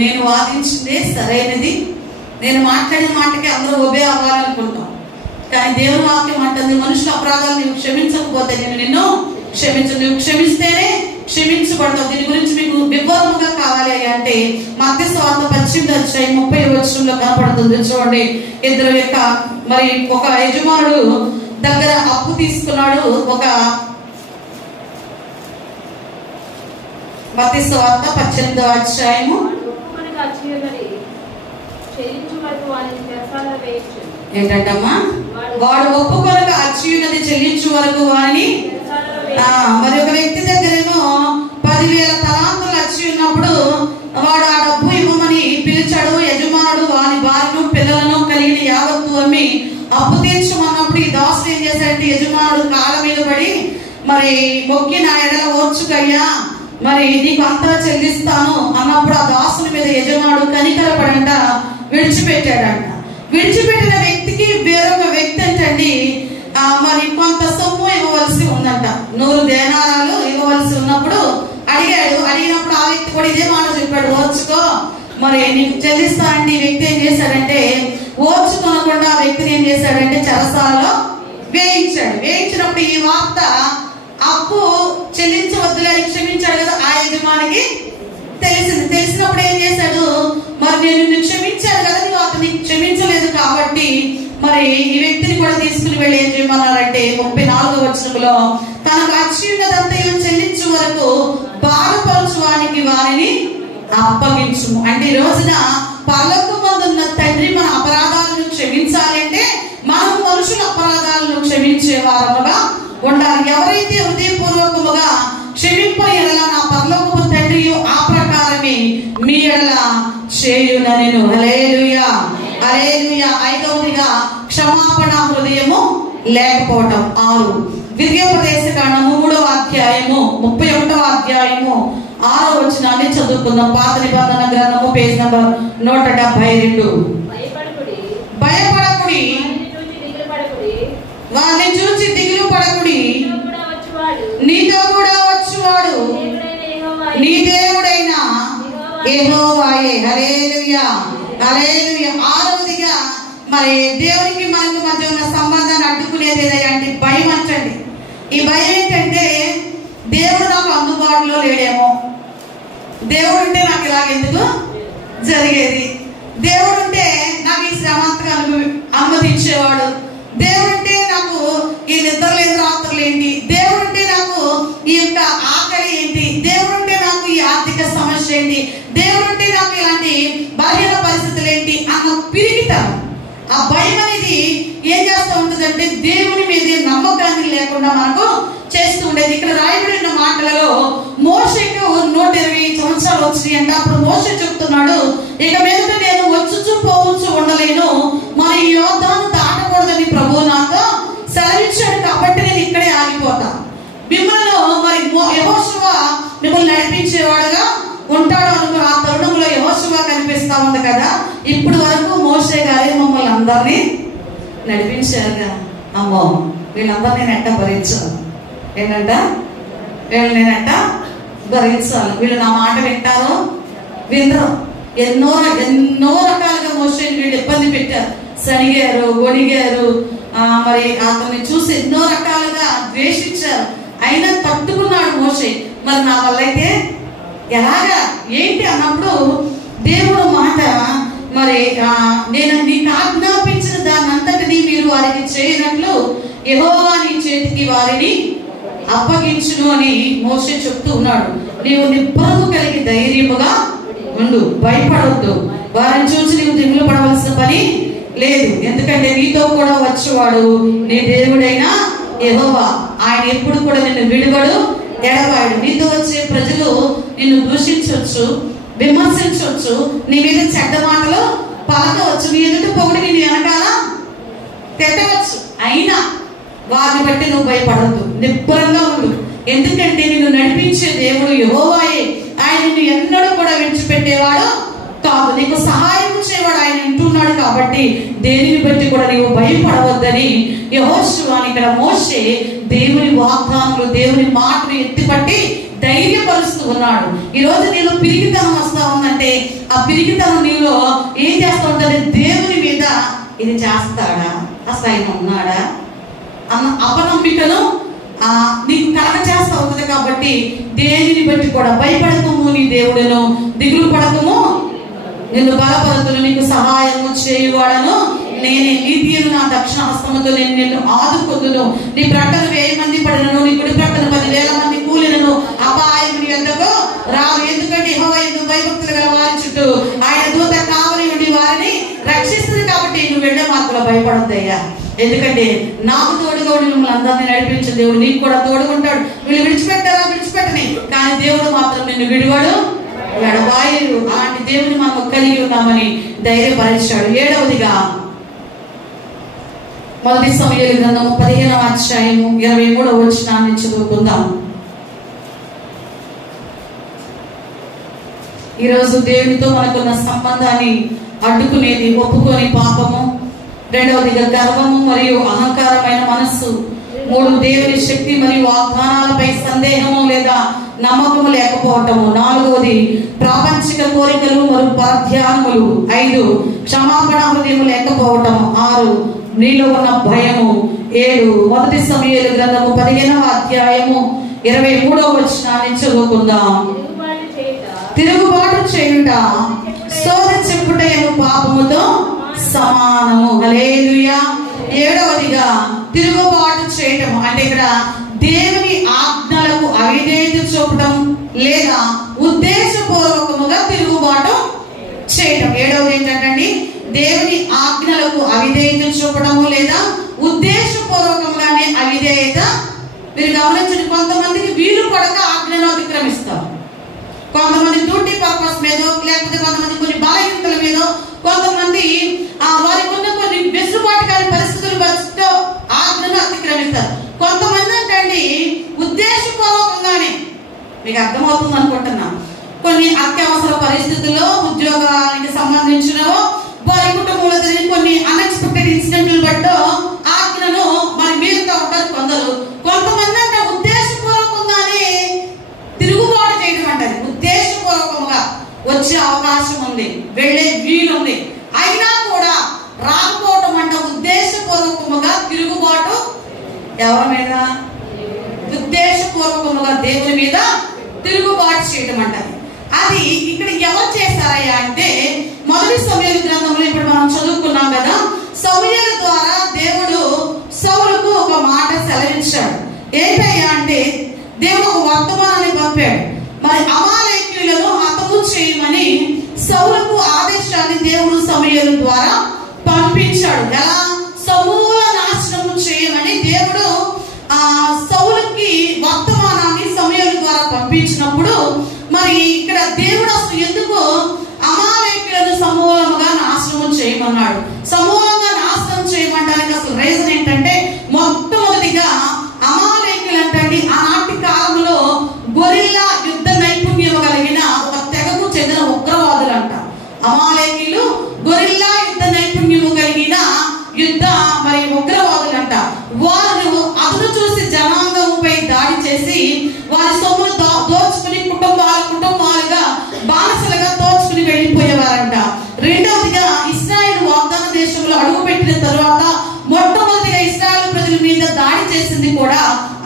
నేను వాదించిందే సరైనది, నేను మాట్లాడిన మాటకి అందరూ ఒబే అవ్వాలనుకుంటాం. కానీ దేవుని వాక్యం అంటుంది మనుషుల అపరాధాలు నువ్వు క్షమించకపోతే నేను నిన్ను క్షమించు. నువ్వు క్షమిస్తేనే క్షమించబడతావు. దీని గురించి మీకు వివరముగా కావాలి అంటే మత్తయి సువార్త 18వ అధ్యాయం 30వ వచనంలో కనపడుతుంది. చూడండి, ఇద్దరు యొక్క మరి ఒక యజమానుడు దగ్గర అప్పు తీసుకున్నాడు. ఒక మత్తయి సువార్త 18వ అధ్యాయము ఏంటంటమ్మా వాడు ఒప్పుకొనక అచ్యున్నది చెల్లించు వరకు వారిని. మరి ఒక వ్యక్తి దగ్గరేమో 10,000 తలాంతులు వచ్చి ఉన్నప్పుడు వాడు ఆ డబ్బు ఇవ్వమని పిలిచాడు. యజమానుడు వాని భార్యను పిల్లలను కలిగిన యావత్తు అమ్మి అప్పు తీర్చమన్నప్పుడు ఈ దాసుడు ఏం చేశాడంటే యజమానుడు కాళ్ళ మీద పడి మరి మొక్కి నా ఎడల ఓర్చుకయ్యా, మరి నీకు అంతా చెల్లిస్తాను అన్నప్పుడు ఆ దాసుని మీద యజమానుడు కనికరపడంట విడిచిపెట్టాడంట. విడిచిపెట్టిన వ్యక్తికి వేరొక వ్యక్తి అంటండి మరి కొంత సొమ్ము ఇవ్వవలసి ఉందంట. 100 దేనారాలు ఇవ్వవలసి ఉన్నప్పుడు అడిగినప్పుడు ఆ వ్యక్తి కూడా ఇదే మాట చెప్పాడు, ఓర్చుకో మరి నీకు చెల్లిస్తా అంటే ఈ వ్యక్తి ఏం చేశాడంటే ఓర్చుకోనకుండా ఆ వ్యక్తిని ఏం చేశాడంటే చెరసాలలో వేయించాడు. వేయించినప్పుడు ఈ వార్త అప్పు చెల్లించవద్దులని క్షమించాడు కదా ఆ యజమానికి తెలిసింది. తెలిసినప్పుడు ఏం చేశాడు, మరి నేను నిన్ను క్షమించాను కదా, నువ్వు అతన్ని క్షమించలేదు కాబట్టి మరి ఈ వ్యక్తిని కూడా తీసుకుని వెళ్ళి ఏం చేయమన్నారంటే 34వ వచనంలో తనకు అచ్చి ఉన్నదంతా చెల్లించు వరకు బాధపరచువానికి వారిని అప్పగించుము. అంటే ఈ రోజున పరలోకమందున్న తండ్రి మన అపరాధాలను క్షమించాలి అంటే మనం మనుషుల అపరాధాలను క్షమించే వారముగా ఉండాలి. ఎవరైతే హృదయపూర్వకముగా క్షమింపని ఎడల నా పరలోకపు తండ్రి ఆ ప్రకారమే మీ ఎడల చేయుననెను. హల్లెలూయా, హల్లెలూయా. ఐదవదిగా క్షమాపణ హృదయము లేకపోవటం. 6 ద్వితీయోపదేశకాండము 3వ అధ్యాయము 31వ అధ్యాయము 6వ వచనాన్ని చదువుకుందాం. పాత నిబంధన గ్రంథము పేజ్ నంబర్ 172. భయపడకుడి, వారిని చూచి దిగులు పడకుడి, నీతో కూడా వచ్చువాడు నీ దేవుడైన యెహోవాయే. హల్లెలూయా, హల్లెలూయా. 6వదిగా మరి దేవునికి మనకు మధ్య ఉన్న సంబంధాన్ని అడ్డుకునేది అంటే భయం అంటండి. ఈ భయం ఏంటంటే దేవుడు నాకు అందుబాటులో లేడేమో, దేవుడు ఉంటే నాకు ఇలాగెందుకు జరిగేది, దేవుడు ఉంటే నాకు ఈ శ్రమంతగా అనుమతించేవాడు, దేవుడుంటే నాకు ఈ నిద్రలేని రాత్రులు ఏంటి, దేవుడుంటే నాకు ఈ యొక్క ఆకలి ఏంటి, దేవుడుంటే నాకు ఈ ఆర్థిక సమస్య ఏంటి, దేవుడుంటే నాకు ఇలాంటి బలహీన పరిస్థితులు ఏంటి అన్న పిరిగితనం. ఆ భయం అనేది ఏం చేస్తూ ఉంటుందంటే దేవుని మీద నమ్మకాన్ని లేకుండా మనకు చేస్తూ ఉండేది. ఇక్కడ రాయబడిన మాటలలో మోషేకు 120 సంవత్సరాలు వచ్చినాయి అంటే అప్పుడు మోషే చెప్తున్నాడు, ఇక మీదట నేను వచ్చుచు పోవచ్చు ఉండలేను, మన ఈ యోర్దాను దాటకూడదని ప్రభు నాతో సెలవిచ్చాడు, కాబట్టి నేను ఇక్కడే ఆగిపోతా. మిమ్మల్ని మరి యెహోషువ మిమ్మల్ని నడిపించేవాడుగా ఉంటాడు అనుకున్న ఆ తరుణంలో యెహోషువ కనిపిస్తా ఉంది కదా. ఇప్పుడు వరకు మోషే గారే మమ్మల్ని అందరినీ నడిపించారుగా, అమ్మో వీళ్ళందరినీ నేనెట్ట భరించాలి, ఏంటంట వీళ్ళు నేనెట్ట భరించాలి, వీళ్ళు నా మాట వింటారో వినరు. ఎన్నో రకాలుగా మోషేని వీళ్ళు ఇబ్బంది పెట్టారు, సణిగారు, గొణిగారు, మరి అతన్ని చూసి ఎన్నో రకాలుగా ద్వేషించారు. అయినా తట్టుకున్నాడు మోషే. మరి నా వల్ల అయితే ఎలాగా ఏంటి అన్నప్పుడు దేవుడు మాట మరి నేను నీకు ఆజ్ఞాపించిన దాన్ని అంతటిని మీరు వారికి చేయనట్లు యెహోవా నీ చేతికి వారిని అప్పగించును అని మోషే చెప్తూ ఉన్నాడు. నీవు నిబ్బరము కలిగి ధైర్యముగా ఉండు, భయపడవద్దు, వారిని చూసి నీవు దిగులు పడవలసిన పని లేదు, ఎందుకంటే నీతో కూడా వచ్చేవాడు నీ దేవుడైన యెహోవా, ఆయన ఎప్పుడు కూడా నిన్ను విడువడు ఎడబాయడు. నీతో వచ్చే ప్రజలు నిన్ను దూషించవచ్చు, విమర్శించవచ్చు, నీ మీద చెడ్డ మాటలు పలకవచ్చు, నీ ఎదుట పొగిడి నేను వెనకాల తిట్టవచ్చు. అయినా వారిని బట్టి నువ్వు భయపడద్దు, నిబ్బరంగా ఉండు, ఎందుకంటే నిన్ను నడిపించే దేవుడు యెహోవాయే. ఆయన నిన్ను ఎన్నడూ కూడా విడిచిపెట్టేవాడు కాదు, నీకు సహాయం చేవాడు ఆయన అంటున్నాడు. కాబట్టి దేనిని బట్టి కూడా నీవు భయపడవద్దని యెహోషువని ఇక్కడ మోషే దేవుని వాగ్దానములు, దేవుని మాటలు ఎత్తిపట్టి ధైర్యపరుస్తూ ఉన్నాడు. ఈ రోజు నీలో పిరిగితనం వస్తా ఉందంటే ఆ పిరిగితనం నీలో ఏం చేస్తా ఉందంటే దేవుని మీద ఇది చేస్తాడా, అసలు ఆయన ఉన్నాడా అన్న అపనమ్మికను నీకు కలగ చేస్తా ఉంటుంది. కాబట్టి దేనిని బట్టి కూడా భయపడకము, నీ దేవుడును దిగులు పడకము, నిన్ను బలపరుతును, నీకు సహాయము చేయువాడను నేనే, నీతిని నా దక్షిణ హస్తముతో నేను నిన్ను ఆదుకొందును, నీ ప్రక్కన 1000 మంది పడినను, నీ కుడి ప్రక్కన 10,000 మంది కూలినను అపాయం నీ వద్దకు రాదు, ఎందుకంటే యెహోవా యందు భయభక్తులు గల వారి చుట్టూ ఆయన దూత కావలి ఉండి వారిని రక్షిస్తుంది. కాబట్టి నువ్వు వెళ్ళే మార్గంలో భయపడొద్దయ్యా, ఎందుకంటే నాకు తోడుగా ఉండి మిమ్మల్ని అందరినీ నడిపించే దేవుడు నీకు కూడా తోడుకుంటాడు. వీళ్ళు విడిచిపెట్టని, కానీ దేవుడు మాత్రం నిన్ను విడివాడు ఎడబాయడు. అలాంటి దేవుని మనం కలిగి ఉన్నామని ధైర్యపరిచాడు. 7వదిగా 1 సమూయేలు గ్రంథము 15వ అధ్యాయము 23వ వచనాన్ని చదువుకుందాం. ఈరోజు దేవునితో మనకున్న సంబంధాన్ని అడ్డుకునేది ఒప్పుకోని పాపము, 2వదిగా గర్వము మరియు అహంకారమైన మనస్సు, 3 దేవుని శక్తి మరియు వాగ్దానాలపై సందేహము లేదా నమ్మకము లేకపోవటము, 4వది ప్రాపంచిక కోరికలు మరియు పరధ్యానములు, 5 క్షమాపణ హృదయము లేకపోవటము, 6 నీలో ఉన్న భయము, 7 1 సమూయేలు గ్రంథము 15వ అధ్యాయము 23వ వచనాన్ని చదువుకుందాం. తిరుగుబాటు చేయుట సోదె చెప్పుటయను పాపముతో సమానము. హల్లెలూయా. 7వదిగా తిరుగుబాటు చేయటం అంటే ఇక్కడ దేవుని ఆజ్ఞలకు అవిధేయత చూపటం లేదా ఉద్దేశపూర్వకముగా తిరుగుబాటు చేయటం. 7వది ఏంటంటే దేవుని ఆజ్ఞలకు అవిధేయత చూపడము లేదా ఉద్దేశపూర్వకంగానే అవిధేయత. మీరు గమనించండి, కొంతమందికి వీలు పడక ఆజ్ఞను అతిక్రమిస్తారు. కొంతమంది డ్యూటీ పర్పస్ మీదో, లేకపోతే కొంతమంది కొన్ని బలహీనతల మీదో, కొంతమంది వారికి ఉన్న కొన్ని వెసులుబాటు కాని పరిస్థితులు బట్టి ఆజ్ఞను అతిక్రమిస్తారు. కొంతమంది అంటే ఉద్దేశపూర్వకంగానే, మీకు అర్థమవుతుంది అనుకుంటున్నా, కొన్ని అత్యవసర పరిస్థితుల్లో ఉద్యోగానికి సంబంధించినవో వారి కుటుంబంలో జరిగిన కొన్ని అన్ఎక్స్పెక్టెడ్ ఇన్సిడెంట్లు బట్టో ఆజ్ఞను మరి మీరుగా ఉంటారు కొందరు. కొంతమంది అంటే ఉద్దేశపూర్వకంగానే తిరుగుబాటు చేయడం అంటారు. ఉద్దేశపూర్వకంగా వచ్చే అవకాశం ఉంది, వెళ్లే వీలుంది, అయినా కూడా రాకపోవటం అంటే ఉద్దేశపూర్వకముగా తిరుగుబాటు. ఎవరి మీద? ఉద్దేశపూర్వకముగా దేవుని మీద తిరుగుబాటు చేయడం అంటారు. అది ఇక్కడ ఎవరు చేశారయ్యా అంటే, మొదటి సమూయేలు గ్రంథంలో ఇప్పుడు మనం చదువుకున్నాం కదా, సమూయేలు ద్వారా దేవుడు సౌలుకు ఒక మాట సెలవించాడు. ఏంటయ్యా అంటే, దేవుడు ఒక వర్తమానాన్ని పంపాడు. మరి అమాలేకీయులను హతము చేయమని సౌలుకు ఆదేశాన్ని దేవుడు సమూయేలు ద్వారా పంపించాడు. ఎలా? సమూల నాశనము చేయమని దేవుడు సౌలుకి వర్తమానాన్ని సమూయేలు ద్వారా పంపించినప్పుడు, మరి ఇక్కడ దేవుడు అసలు ఎందుకు అమాలేకీయులను సమూలంగా నాశనం చేయమన్నాడు? సమూలంగా నాశనం చేయమంటానికి అసలు రీజన్ ఏంటంటే, మొట్టమొదటిగా అమాలేకీయులు అంటే ఆనాటి కాలంలో గొరిల్లా యుద్ధ నైపుణ్యం కలిగిన ఒక తెగకు చెందిన ఉగ్రవాదులు అంట. అమాలేకీయులు గొరిల్లా యుద్ధ నైపుణ్యము కలిగిన మరి ఉగ్రవాదులు అంట. వారు అదును చూసి జనాంగంపై దాడి చేసి వారి సొమ్మును దోచుకుని కుటుంబాలుగా బానిసలుగా దోచుకుని వెళ్ళిపోయేవారంట. రెండవదిగా ఇశ్రాయేలు వాగ్దాన దేశంలో అడుగుపెట్టిన తరువాత మొట్టమొదటిగా ఇశ్రాయేలు ప్రజల మీద దాడి చేసింది కూడా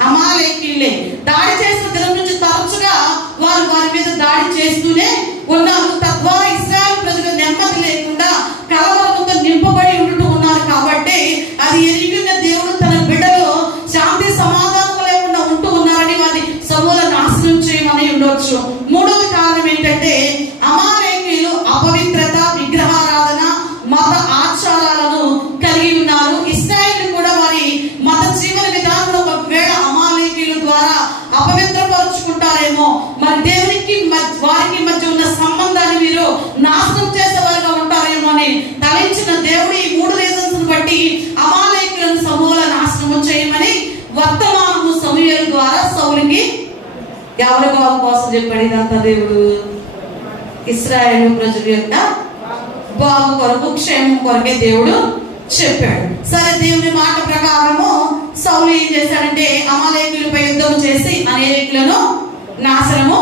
అమాలేకీయులే. దాడి చేసిన దినం నుంచి తరచుగా వారి మీద దాడి చేస్తూనే ఉన్నారు. తద్వారా ఇశ్రాయేలు ప్రజలు నెమ్మది లేకుండా కలవరంతో నింపబడి ఉంటూ ఉన్నారు. కాబట్టి అది ఎరిగిన దేవుడు తన బిడ్డలో శాంతి సమాధానం లేకుండా ఉంటూ ఉన్నారని వారి సమూల నాశనం చేయమని ఉండొచ్చు. మూడవ కారణం ఏంటంటే, అమాలేకీయులు అపవిత్రత, విగ్రహారాధన, మత ఆచారాలను కలిగి ఉన్నారు. ఇశ్రాయేలు కూడా వారి మత జీవన విధానంలో ఒకవేళ అమాలేకీయుల ద్వారా అపవిత్రపరుచుకుంటారేమో, మరి దేవునికి వారికి మధ్య ఉన్న సంబంధాన్ని మీరు నాశనం చేసేవారుగా ఉంటారేమో అని తలంచిన దేవుడు ఈ 3 రీజన్స్ బట్టి అమాలేకీయులను సమూల నాశనం చేయమని వర్తమానము సమూయేలు ద్వారా సౌలుకి ఎవరి బాగు కోసం చెప్పాడు? ఇదంతా దేవుడు ఇశ్రాయేలు ప్రజల యొక్క బాగు కొరకు, క్షేమం కొరకే దేవుడు చెప్పాడు. సరే, దేవుని మాట ప్రకారము సౌలు ఏం చేశాడంటే, అమాలేకీయులపై యుద్ధం చేసి అనేకులను నాశనము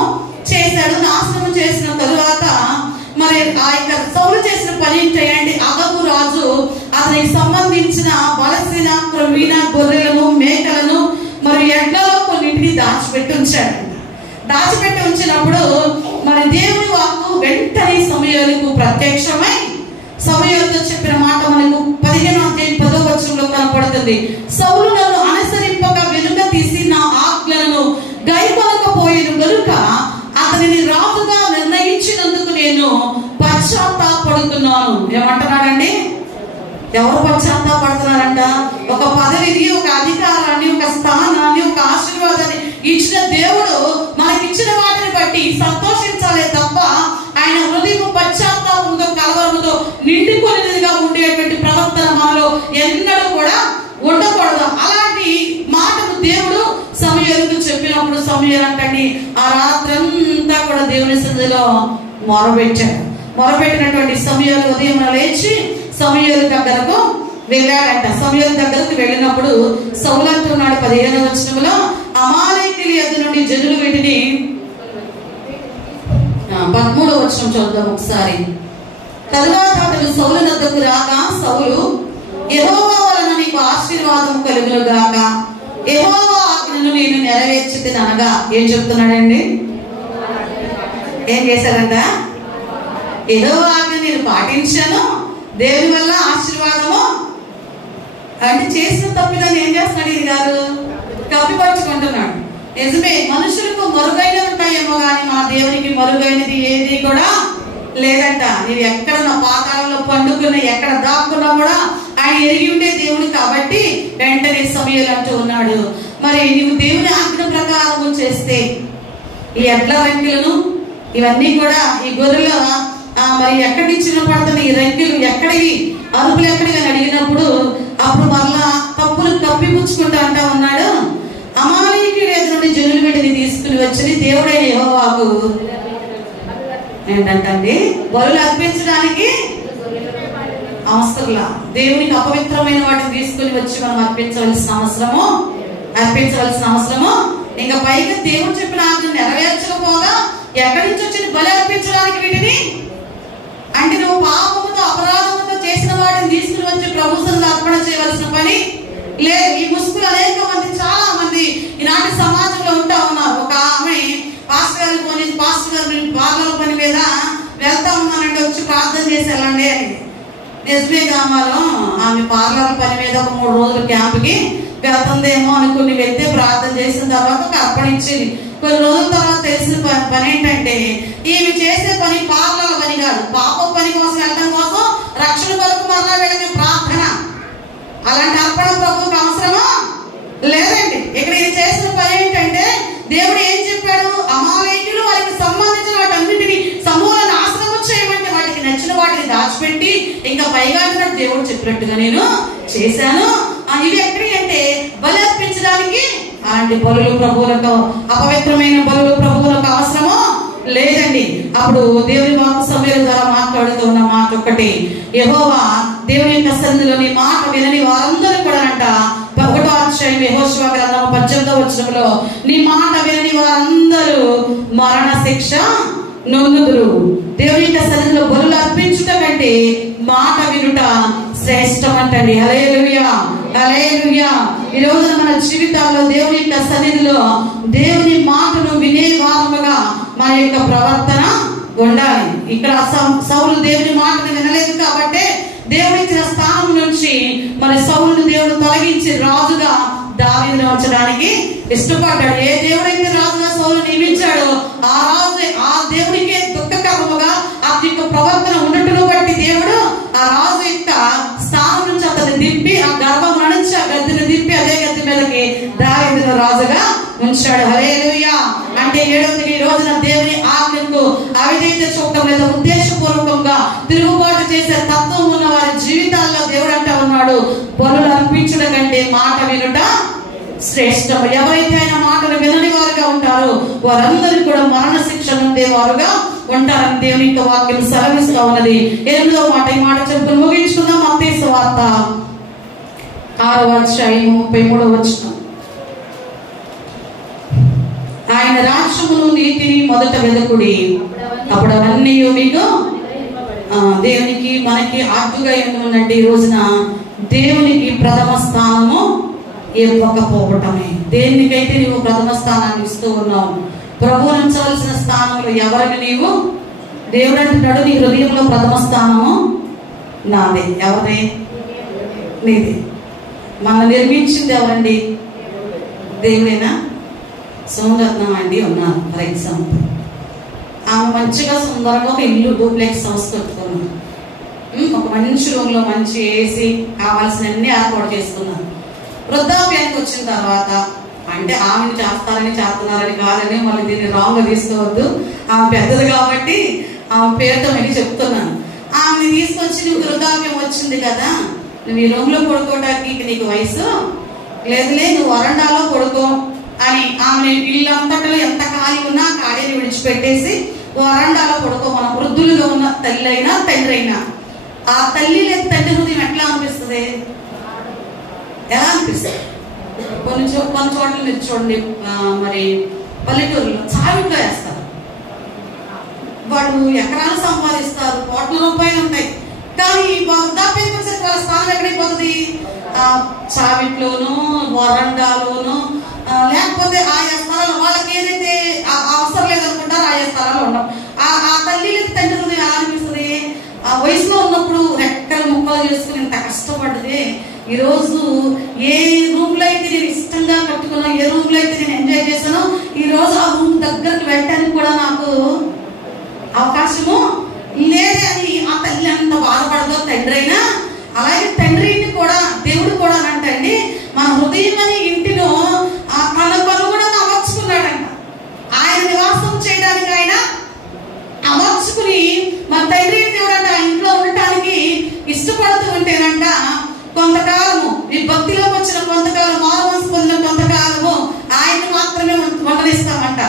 చేశాడు. నాశనము చేసిన తరువాత మరి ఆ యొక్క సౌలు చేసిన పని ఏంటంటే, అగగు రాజు అతనికి సంబంధించిన బలసిన క్రొవ్విన గొర్రెలను, మేకలను మరి ఎడ్లలో కొన్నింటిని దాచిపెట్టి ఉంచాడు. దాచిపెట్టి ఉంచినప్పుడు మరి దేవుని వాక్కు వెంటనే సమూయేలుకు ప్రత్యక్షమై సమూయేలుతో చెప్పిన మాట మనకు 15వ అధ్యాయం 10వ వచనంలో కనపడుతుంది. సౌలు నన్ను అనుసరింపక వెనుక తీసి నా ఆజ్ఞలను గైకొనకపోయిన గనుక అతనిని రాజుగా నిర్ణయించినందుకు నేను పశ్చాత్తాపడుతున్నాను. ఏమంటున్నాడండి? ఎవరు పశ్చాత్తాపడుతున్నారంట? ఒక పదవిని, ఒక అధికారాన్ని, ఒక స్థానాన్ని, ఒక ఆశీర్వాదాన్ని ఇచ్చిన దేవుడు మనకిచ్చిన వాటిని బట్టి సంతోషించాలే తప్ప ఆయన హృదయం పశ్చాత్తాపంతో, కలవరంతో నిండిపోయినదిగా ఉండేటువంటి ప్రవర్తన మనలో ఎన్నడూ కూడా ఉండకూడదు. అలాంటి మాటను దేవుడు సమూయేలుకు చెప్పినప్పుడు సమూయేలు అంటండి ఆ రాత్రంతా కూడా దేవుని సన్నిధిలో మొరపెట్టాడు. మొరపెట్టినటువంటి సమూయేలు ఉదయం లేచి సమూయేలు దగ్గరకు వెళ్ళాడంట. సమూయేలు దగ్గరకు వెళ్ళినప్పుడు సౌలు అంటున్నాడు 15వ వచనంలో, అమాలేకీయుల యొద్ద నుండి జనులు వీటిని 13వ వచనం చూద్దాం ఒకసారి. తరువాత అతడు సౌలు వద్దకు రాగా సౌలు, యెహోవా వలన నీకు ఆశీర్వాదం కలుగును గాక, యెహోవా ఆజ్ఞను నేను నెరవేర్చితిని అనగా ఏం చెప్తున్నాడండి? ఏం చేశాడంట? యెహోవా ఆజ్ఞ నేను పాటించాను, దేవుని వల్ల ఆశీర్వాదము అంటే చేసిన తప్పిదని ఏం చేస్తున్నాడు ఇది గారు? కప్పిపరుచుకుంటున్నాడు. నిజమే, మనుషులకు మరుగైనవి ఉంటాయేమో కానీ మా దేవునికి మరుగైనది ఏది కూడా లేదంట. నీవు ఎక్కడ నా పాతాళంలో పండుకున్నా, ఎక్కడ దాక్కున్నా కూడా ఆయన ఎరిగి ఉండే దేవుడు కాబట్టి వెంటనే సమయాలు అంటూ ఉన్నాడు. మరి నీవు దేవుని ఆజ్ఞ ప్రకారం చేస్తే ఈ ఎడ్ల రంకెలను ఇవన్నీ కూడా ఈ గొర్రెల మరి ఎక్కడి నుంచి పడుతున్న ఈ రంకెలు ఎక్కడి అరుపులు ఎక్కడి అని అడిగినప్పుడు అప్పుడు మరలా తప్పులు కప్పిపుచ్చుకుంటా అంటా ఉన్నాడు. అమాలేకీయుల ఎదురు నుండి జనుల వెంటనే తీసుకుని వచ్చి దేవుడైన యెహోవాకు ఏంటంటే బలులు అర్పించడానికి అవసరంలా, దేవునికి అపవిత్రమైన వాటిని తీసుకుని వచ్చి మనం అర్పించవలసిన అవసరము ఇంకా పైగా దేవుడు చెప్పిన ఆజ్ఞ నెరవేర్చకపోగా ఎక్కడి నుంచి వచ్చిన బలి అర్పించడానికి వీటిని అంటే నువ్వు పాపముతో అపరాధముతో చేసిన వాటిని తీసుకుని వచ్చి ప్రభు సన్నిధిలో అర్పణ చేయవలసిన పని లేదు. ఈ ముసుగులు అనేక మంది, చాలా మంది ఈనాటి సమాజంలో ఉంటా ఉన్నారు. ఒక ఆమె పాస్టర్ గారి పార్లర్ పని మీద వెళ్తా ఉన్నానండి, వచ్చి ప్రార్థన చేసి వెళ్ళండి అని. నిజమే గ్రామాలో ఆమె పార్లర్ పని మీద ఒక 3 రోజుల క్యాంప్కి వెళ్తుందేమో అనుకుని వెళ్తే ప్రార్థన చేసిన తర్వాత ఒక అర్పణ ఇచ్చింది. కొన్ని రోజుల తర్వాత తెలిసిన పని ఏంటంటే ఈమె చేసే పని పార్లర్ పని కాదు, పాప పని కోసం వెళ్ళడం కోసం రక్షణ కొరకు మరలా వెళ్ళిన ప్రార్థన. అలాంటి అర్పణ ప్రభువుకు అవసరమా లేదండి. ఇక్కడ ఇది చేసిన పని ఏంటంటే దేవుడు ఏం చెప్పాడు, అమాలేకీయులు వారికి సంబంధించిన వాటన్నింటినీ సమూల నాశనము చేయమంటే వాటికి నచ్చిన వాటిని దాచిపెట్టి ఇంకా పైగా దేవుడు చెప్పినట్టుగా నేను చేశాను. ఇవి ఎక్కడి అంటే బలి అర్పించడానికి. అలాంటి బలులు ప్రభువులకు, అపవిత్రమైన బలులు ప్రభువులకు అవసరమో లేదండి. అప్పుడు దేవుని వాక్కు సమూయేలు ద్వారా మాట్లాడుతున్న మాట ఒక్కటి, యెహోవా దేవుని యొక్క సన్నిధిలోని మాట వినని వారందరూ కూడా అంట 1వ అధ్యాయం యెహోషువ గ్రంథం 18వ వచనంలో నీ మాట వినని వారందరూ మరణ శిక్ష నొందుదురు. దేవుని యొక్క సన్నిధిలో బలులు అర్పించుట కంటే మాట వినుట శ్రేష్టం అంటండి. హల్లెలూయా, హల్లెలూయా. ఈ రోజున మన జీవితాల్లో దేవుని యొక్క సన్నిధిలో దేవుని మాటను వినే వారముగా మన యొక్క ప్రవర్తన ఉండాలి. ఇక్కడ సౌలు దేవుని మాటను వినలేదు కాబట్టి దేవుడు ఇచ్చిన స్థానం నుంచి మరి సౌలును దేవుడు తొలగించి రాజుగా దావీదును ఉంచడానికి ఇష్టపడ్డాడు. ఏ దేవుడైతే రాజుగా సౌలు నియమించాడో ఆ రాజు ఆ దేవుడికే దుఃఖకరముగా ఆ యొక్క ప్రవర్తన ఉండటను బట్టి దేవుడు ఆ రాజు యొక్క స్థానం నుంచి అతన్ని దింపి ఆ గర్భం నుంచి ఆ గద్దెను దింపి అదే గద్దె మీదకి దావీదును రాజుగా ఉంచాడు. హల్లెలూయా. అంటే 7వ ఈ రోజున దేవుని ఆజ్ఞకు అవిధేయత చూపడం లేదా ఉద్దేశపూర్వకంగా తిరుగుబాటు చేసే తత్వం ఉన్న వారి జీవితాల్లో దేవుడు అంటా ఉన్నాడు, బలులు అర్పించడం కంటే మాట వినుట శ్రేష్టం. ఎవరైతే ఆయన మాటలు వినని వారుగా ఉంటారో వారందరూ కూడా మరణ శిక్ష నుండే వారుగా ఉంటారని దేవుని యొక్క వాక్యం సెలవిస్తూ ఉన్నది. 8వ మాట, ఈ మాట చెప్పుకుని ముగించుకుందాం. మత్తయి సువార్త 6వ అధ్యాయం 33వ వచనం. ఆయన రాజ్యమును నీతిని మొదట వెదకుడి, అప్పుడు అవన్నీ మీకు దేవునికి మనకి అడ్డుగా ఏముందంటే ఈ రోజున దేవునికి ప్రథమ స్థానము ఇవ్వకపోవటమే. దేనికైతే నీవు ప్రథమ స్థానాన్ని ఇస్తూ ఉన్నావు, ప్రభువును ఉంచవలసిన స్థానంలో ఎవరిని నీవు, దేవుడు అంటున్నాడు నీ హృదయంలో ప్రథమ స్థానము నాదే. ఎవరే? నీది. మనం నిర్మించింది ఎవరండి? దేవుడేనా? సౌందర్యం అండి ఉన్నారు. ఫర్ ఎగ్జాంపుల్ ఆమె మంచిగా సుందరంగా ఒక ఇల్లు డూప్లెక్స్ హౌస్ కట్టుకున్నారు. ఒక మంచి రూమ్ లో మంచి ఏసీ కావాల్సిన అన్ని ఏర్పాటు చేసుకున్నారు. వృద్ధాప్యానికి వచ్చిన తర్వాత అంటే ఆమెను చేస్తున్నారని కాదని మళ్ళీ దీన్ని రాంగ్ తీసుకోవద్దు. ఆమె పెద్దది కాబట్టి ఆమె పేరుతో మీకు చెప్తున్నాను. ఆమెను తీసుకొచ్చి నువ్వు వృద్ధాప్యం వచ్చింది కదా, నువ్వు ఈ రూమ్ లో పడుకోవడానికి నీకు వయసు లేదులే, నువ్వు వరండాలో పడుకో అని ఆమె ఇల్లంతట్లో ఎంత ఖాళీ ఉన్నా ఖాళీని విడిచిపెట్టేసి వరండాలో పడుకో. మన వృద్ధులుగా ఉన్న తల్లి అయినా తండ్రి అయినా ఆ తల్లి లేదా తండ్రి హృదయం ఎట్లా అనిపిస్తుంది? ఎలా అనిపిస్తుంది? కొన్ని చోట్ల మీరు చూడండి, మరి పల్లెటూరులో చావిట్లో వేస్తారు. వాళ్ళు ఎకరాలు సంపాదిస్తారు, కోట్ల రూపాయలు ఉంటాయి. కానీ వృద్ధాప్యానికి వచ్చేసరికి వాళ్ళ స్థానం ఎక్కడైపోతుంది? చావిట్లోనూ వరండాలోనూ లేకపోతే ఆయా స్థలాలు వాళ్ళకి ఏదైతే అవసరం లేదనుకుంటారో ఆయా స్థలాలు ఉండవు. ఆ తల్లి తండ్రి హృదయం ఎలా అనిపిస్తుంది? ఆ వయసులో ఉన్నప్పుడు రెక్కలు ముక్కలు చేసుకుని ఇంత కష్టపడితే ఈరోజు ఏ రూమ్ లో అయితే నేను ఇష్టంగా కట్టుకున్నా, ఏ రూమ్ లో అయితే నేను ఎంజాయ్ చేశానో ఈ రోజు ఆ రూమ్ దగ్గరకు వెళ్ళడానికి కూడా నాకు అవకాశము లేదే అని ఆ తల్లి అంత బాధపడదో తండ్రి అయినా, అలాగే తండ్రిని కూడా దేవుడు కూడా అంటండి మన హృదయం అనే ఇంటిలో తనకు అనుగుణంగా అమర్చుకున్నాడంట. ఆయన నివాసం చేయడానికి ఆయన అమర్చుకుని మన తండ్రి దేవుడు అంట ఇంట్లో ఉండటానికి ఇష్టపడుతూ ఉంటేనంట కొంతకాలము ఈ భక్తిలోకి వచ్చిన కొంతకాలం, మారుమనసు పొందిన కొంతకాలము ఆయన్ని మాత్రమే వండనిస్తామంట.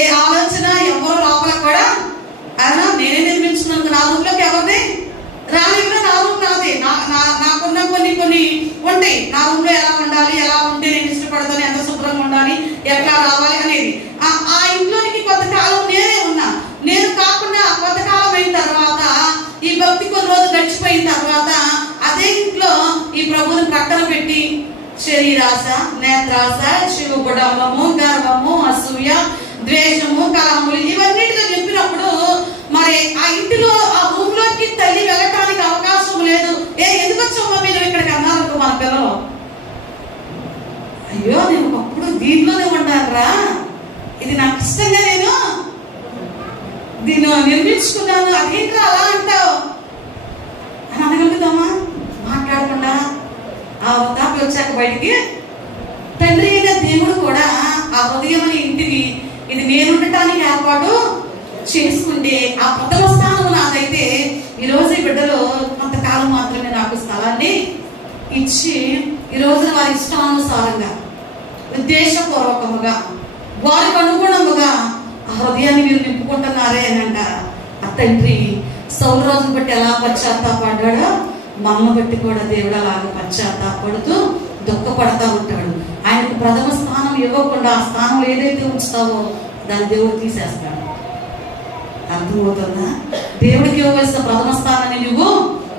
ఏ ఆలోచన ఎవరు లోపల కూడా అయినా నేనే నిర్మించుకున్నాను, నా రూమ్లోకి ఎవరిని రానివ్వను, నా రూమ్ నాదే, నాకున్న కొన్ని ఉంటాయి. నా రూమ్ లో ఎలా ఉండాలి, ఎలా ఉంటే నేను ఇష్టపడతాను, ఎంత శుభ్రంగా ఉండాలి, ఎట్లా రావాలి అనేది. ఆ ఇంట్లోనికి కొంతకాలం నేనే ఉన్నా. నేను కాకుండా కొంతకాలం అయిన తర్వాత ఈ భక్తి కొన్ని రోజులు గడిచిపోయిన తర్వాత అదే ఇంట్లో ఈ ప్రభువుని ప్రక్కన పెట్టి శరీరాశ, నేత్రాశ, శివగుడము, గర్వము, అసూయ, ద్వేషము, కలహములు ఇవన్నిటితో చెప్పినప్పుడు మరి ఆ ఇంటిలో ఆ రూమ్ లోకి తల్లి వెళ్ళటానికి అవకాశం లేదు. ఎందుకు వచ్చామో మీరు ఇక్కడికి అన్నారు మన పిల్లలు, అయ్యో నేను ఒకప్పుడు దీంట్లోనే ఉండాలరా, ఇది నాకు ఇష్టంగా నేను దీన్ని నిర్మించుకున్నాను, అదేంట్రా అలా అంటావు అని అనగలుగుతామా? మాట్లాడకుండా ఆ వృద్ధాపి వచ్చాక బయటికి తండ్రి అయిన దేవుడు కూడా ఆ హృదయం అనే ఇంటిని ఇది నేనుండటానికి ఏర్పాటు చేసుకుంటే ఆ ప్రథమ స్థానం నాదైతే ఈరోజు ఈ బిడ్డలో కొంతకాలం మాత్రమే నాకు స్థలాన్ని ఇచ్చి ఈ రోజున వారి ఇష్టానుసారంగా ఉద్దేశపూర్వకముగా వారికి అనుగుణముగా ఆ హృదయాన్ని మీరు నింపుకుంటున్నారే అని అంటారు. ఆ తండ్రి సౌలు రోజును బట్టి ఎలా పశ్చాత్తాపడ్డాడో మనల్ని బట్టి కూడా దేవుడు అలాగే పశ్చాత్తాపడుతూ దుఃఖపడతా ఉంటాడు. ఆయనకు ప్రథమ స్థానం ఇవ్వకుండా ఆ స్థానంలో ఏదైతే ఉంచుతావో దాన్ని దేవుడు తీసేస్తాడు. అర్థమవుతుందా? దేవుడికి ఇవ్వవలసిన ప్రథమ స్థానాన్ని నువ్వు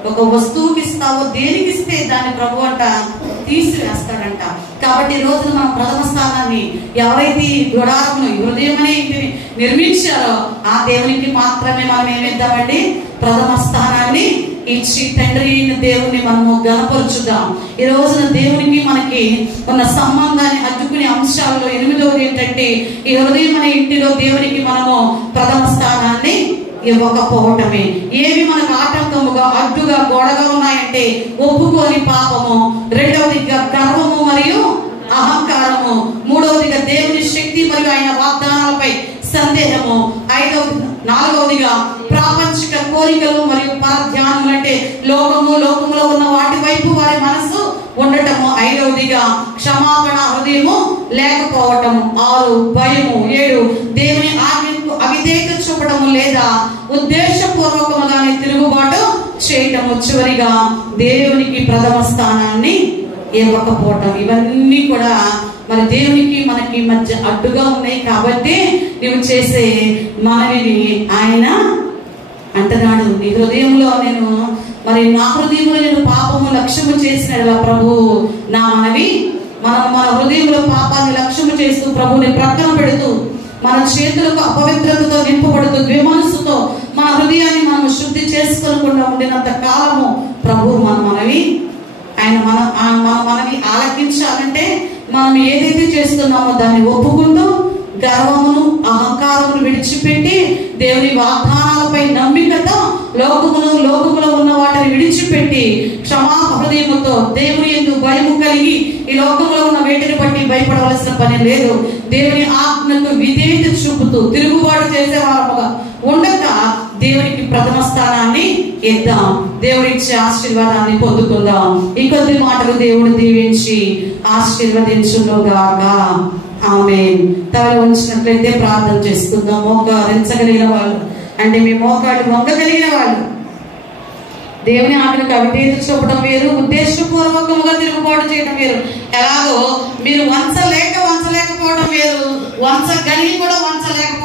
ఒక వస్తువుకి ఇస్తావో, దేనికి ఇస్తే దాన్ని ప్రభు అంట తీసివేస్తాడంట. కాబట్టి ఈ రోజున మనం ప్రథమ స్థానాన్ని ఎవరైతే గుడారమును హృదయం అనే ఇంటిని నిర్మించారో ఆ దేవునికి మాత్రమే మనం ఏమిద్దామండి? ప్రథమ స్థానాన్ని ఇచ్చి తండ్రి దేవుని మనము గణపరుచుదాం. ఈ రోజున దేవునికి మనకి ఉన్న సంబంధాన్ని అడ్డుకునే అంశాల్లో 8వది ఏంటంటే ఈ హృదయం అనే ఇంటిలో దేవునికి మనము ప్రథమ స్థానాన్ని ఇవ్వకపోవటమే. ఏవి మనకు ఆటంకముగా అడ్డుగా గోడగా ఉన్నాయంటే ఒప్పుకోని పాపము, 2వదిగా గర్వము మరియు అహంకారము, 3వదిగా దేవుని శక్తి మరియు ఆయన వాగ్దానాలపై సందేహము, 4వదిగా ప్రాపంచిక కోరికలు మరియు పరధ్యానములు అంటే లోకములో ఉన్న వాటి వైపు వారి మనసు ఉండటము, 5వదిగా క్షమాపణ హృదయము లేకపోవటము, 6 భయము, 7 దేవుని ఆజ్ఞకు అవిధేయత చూపడము లేదా ఉద్దేశపూర్వకముగానే తిరుగుబాటు చేయటము, చివరిగా దేవునికి ప్రథమ స్థానాన్ని ఇవ్వకపోవటం. ఇవన్నీ కూడా మరి దేవునికి మనకి మధ్య అడ్డుగా ఉన్నాయి. కాబట్టి నువ్వు చేసే మనవిని ఆయన అంటున్నాడు, నీ హృదయంలో నేను మరి నా హృదయంలో నేను పాపము లక్ష్యము చేసిన ప్రభు నా మనవి. మనం మన హృదయంలో పాపాన్ని లక్ష్యము చేస్తూ ప్రభుని ప్రక్కన పెడుతూ మన చేతులకు అపవిత్రతతో నింపబడుతూ ద్విమనస్సుతో మన హృదయాన్ని మనం శుద్ధి చేసుకోకుండా ఉండినంత కాలము ప్రభు మన మనవి ఆయన మన మనవి ఆలకించాలంటే మనం ఏదైతే చేస్తున్నామో దాన్ని ఒప్పుకుంటూ గర్వమును అహంకారమును విడిచిపెట్టి దేవుని వాగ్దానాలపై నమ్మికతో లోకములో ఉన్న వాటిని విడిచిపెట్టి క్షమా హృదయముతో దేవుని యందు భయము కలిగి ఈ లోకంలో ఉన్న వేటిని బట్టి భయపడవలసిన పని లేదు. దేవుని ఆజ్ఞకు విధేయత చూపుతూ తిరుగుబాటు చేసేవారముగా ఉండక దేవునికి ప్రథమ స్థానాన్ని ఇద్దాం. దేవుడిచ్చే ఆశీర్వాదాన్ని పొందుకుందాం. ఇంకొద్ది మాటలు దేవుడు దీవించి ఆశీర్వదించుగాక. ఆమేన్. తల ఉంచినట్లయితే ప్రార్థన చేసుకుందాం. మోకరించగలిగిన వాళ్ళు అంటే మీ మోకాళ్ళు వంగగలిగిన వాళ్ళు దేవుని ఆజ్ఞకు అవిధేయత చూపడం వేరు, ఉద్దేశపూర్వకముగా తిరుగుబాటు చేయడం వేరు. ఎలాగో మీరు వంచలేకపోవడం వేరు, వంచగలిగి కూడా వంచలేకపోవడం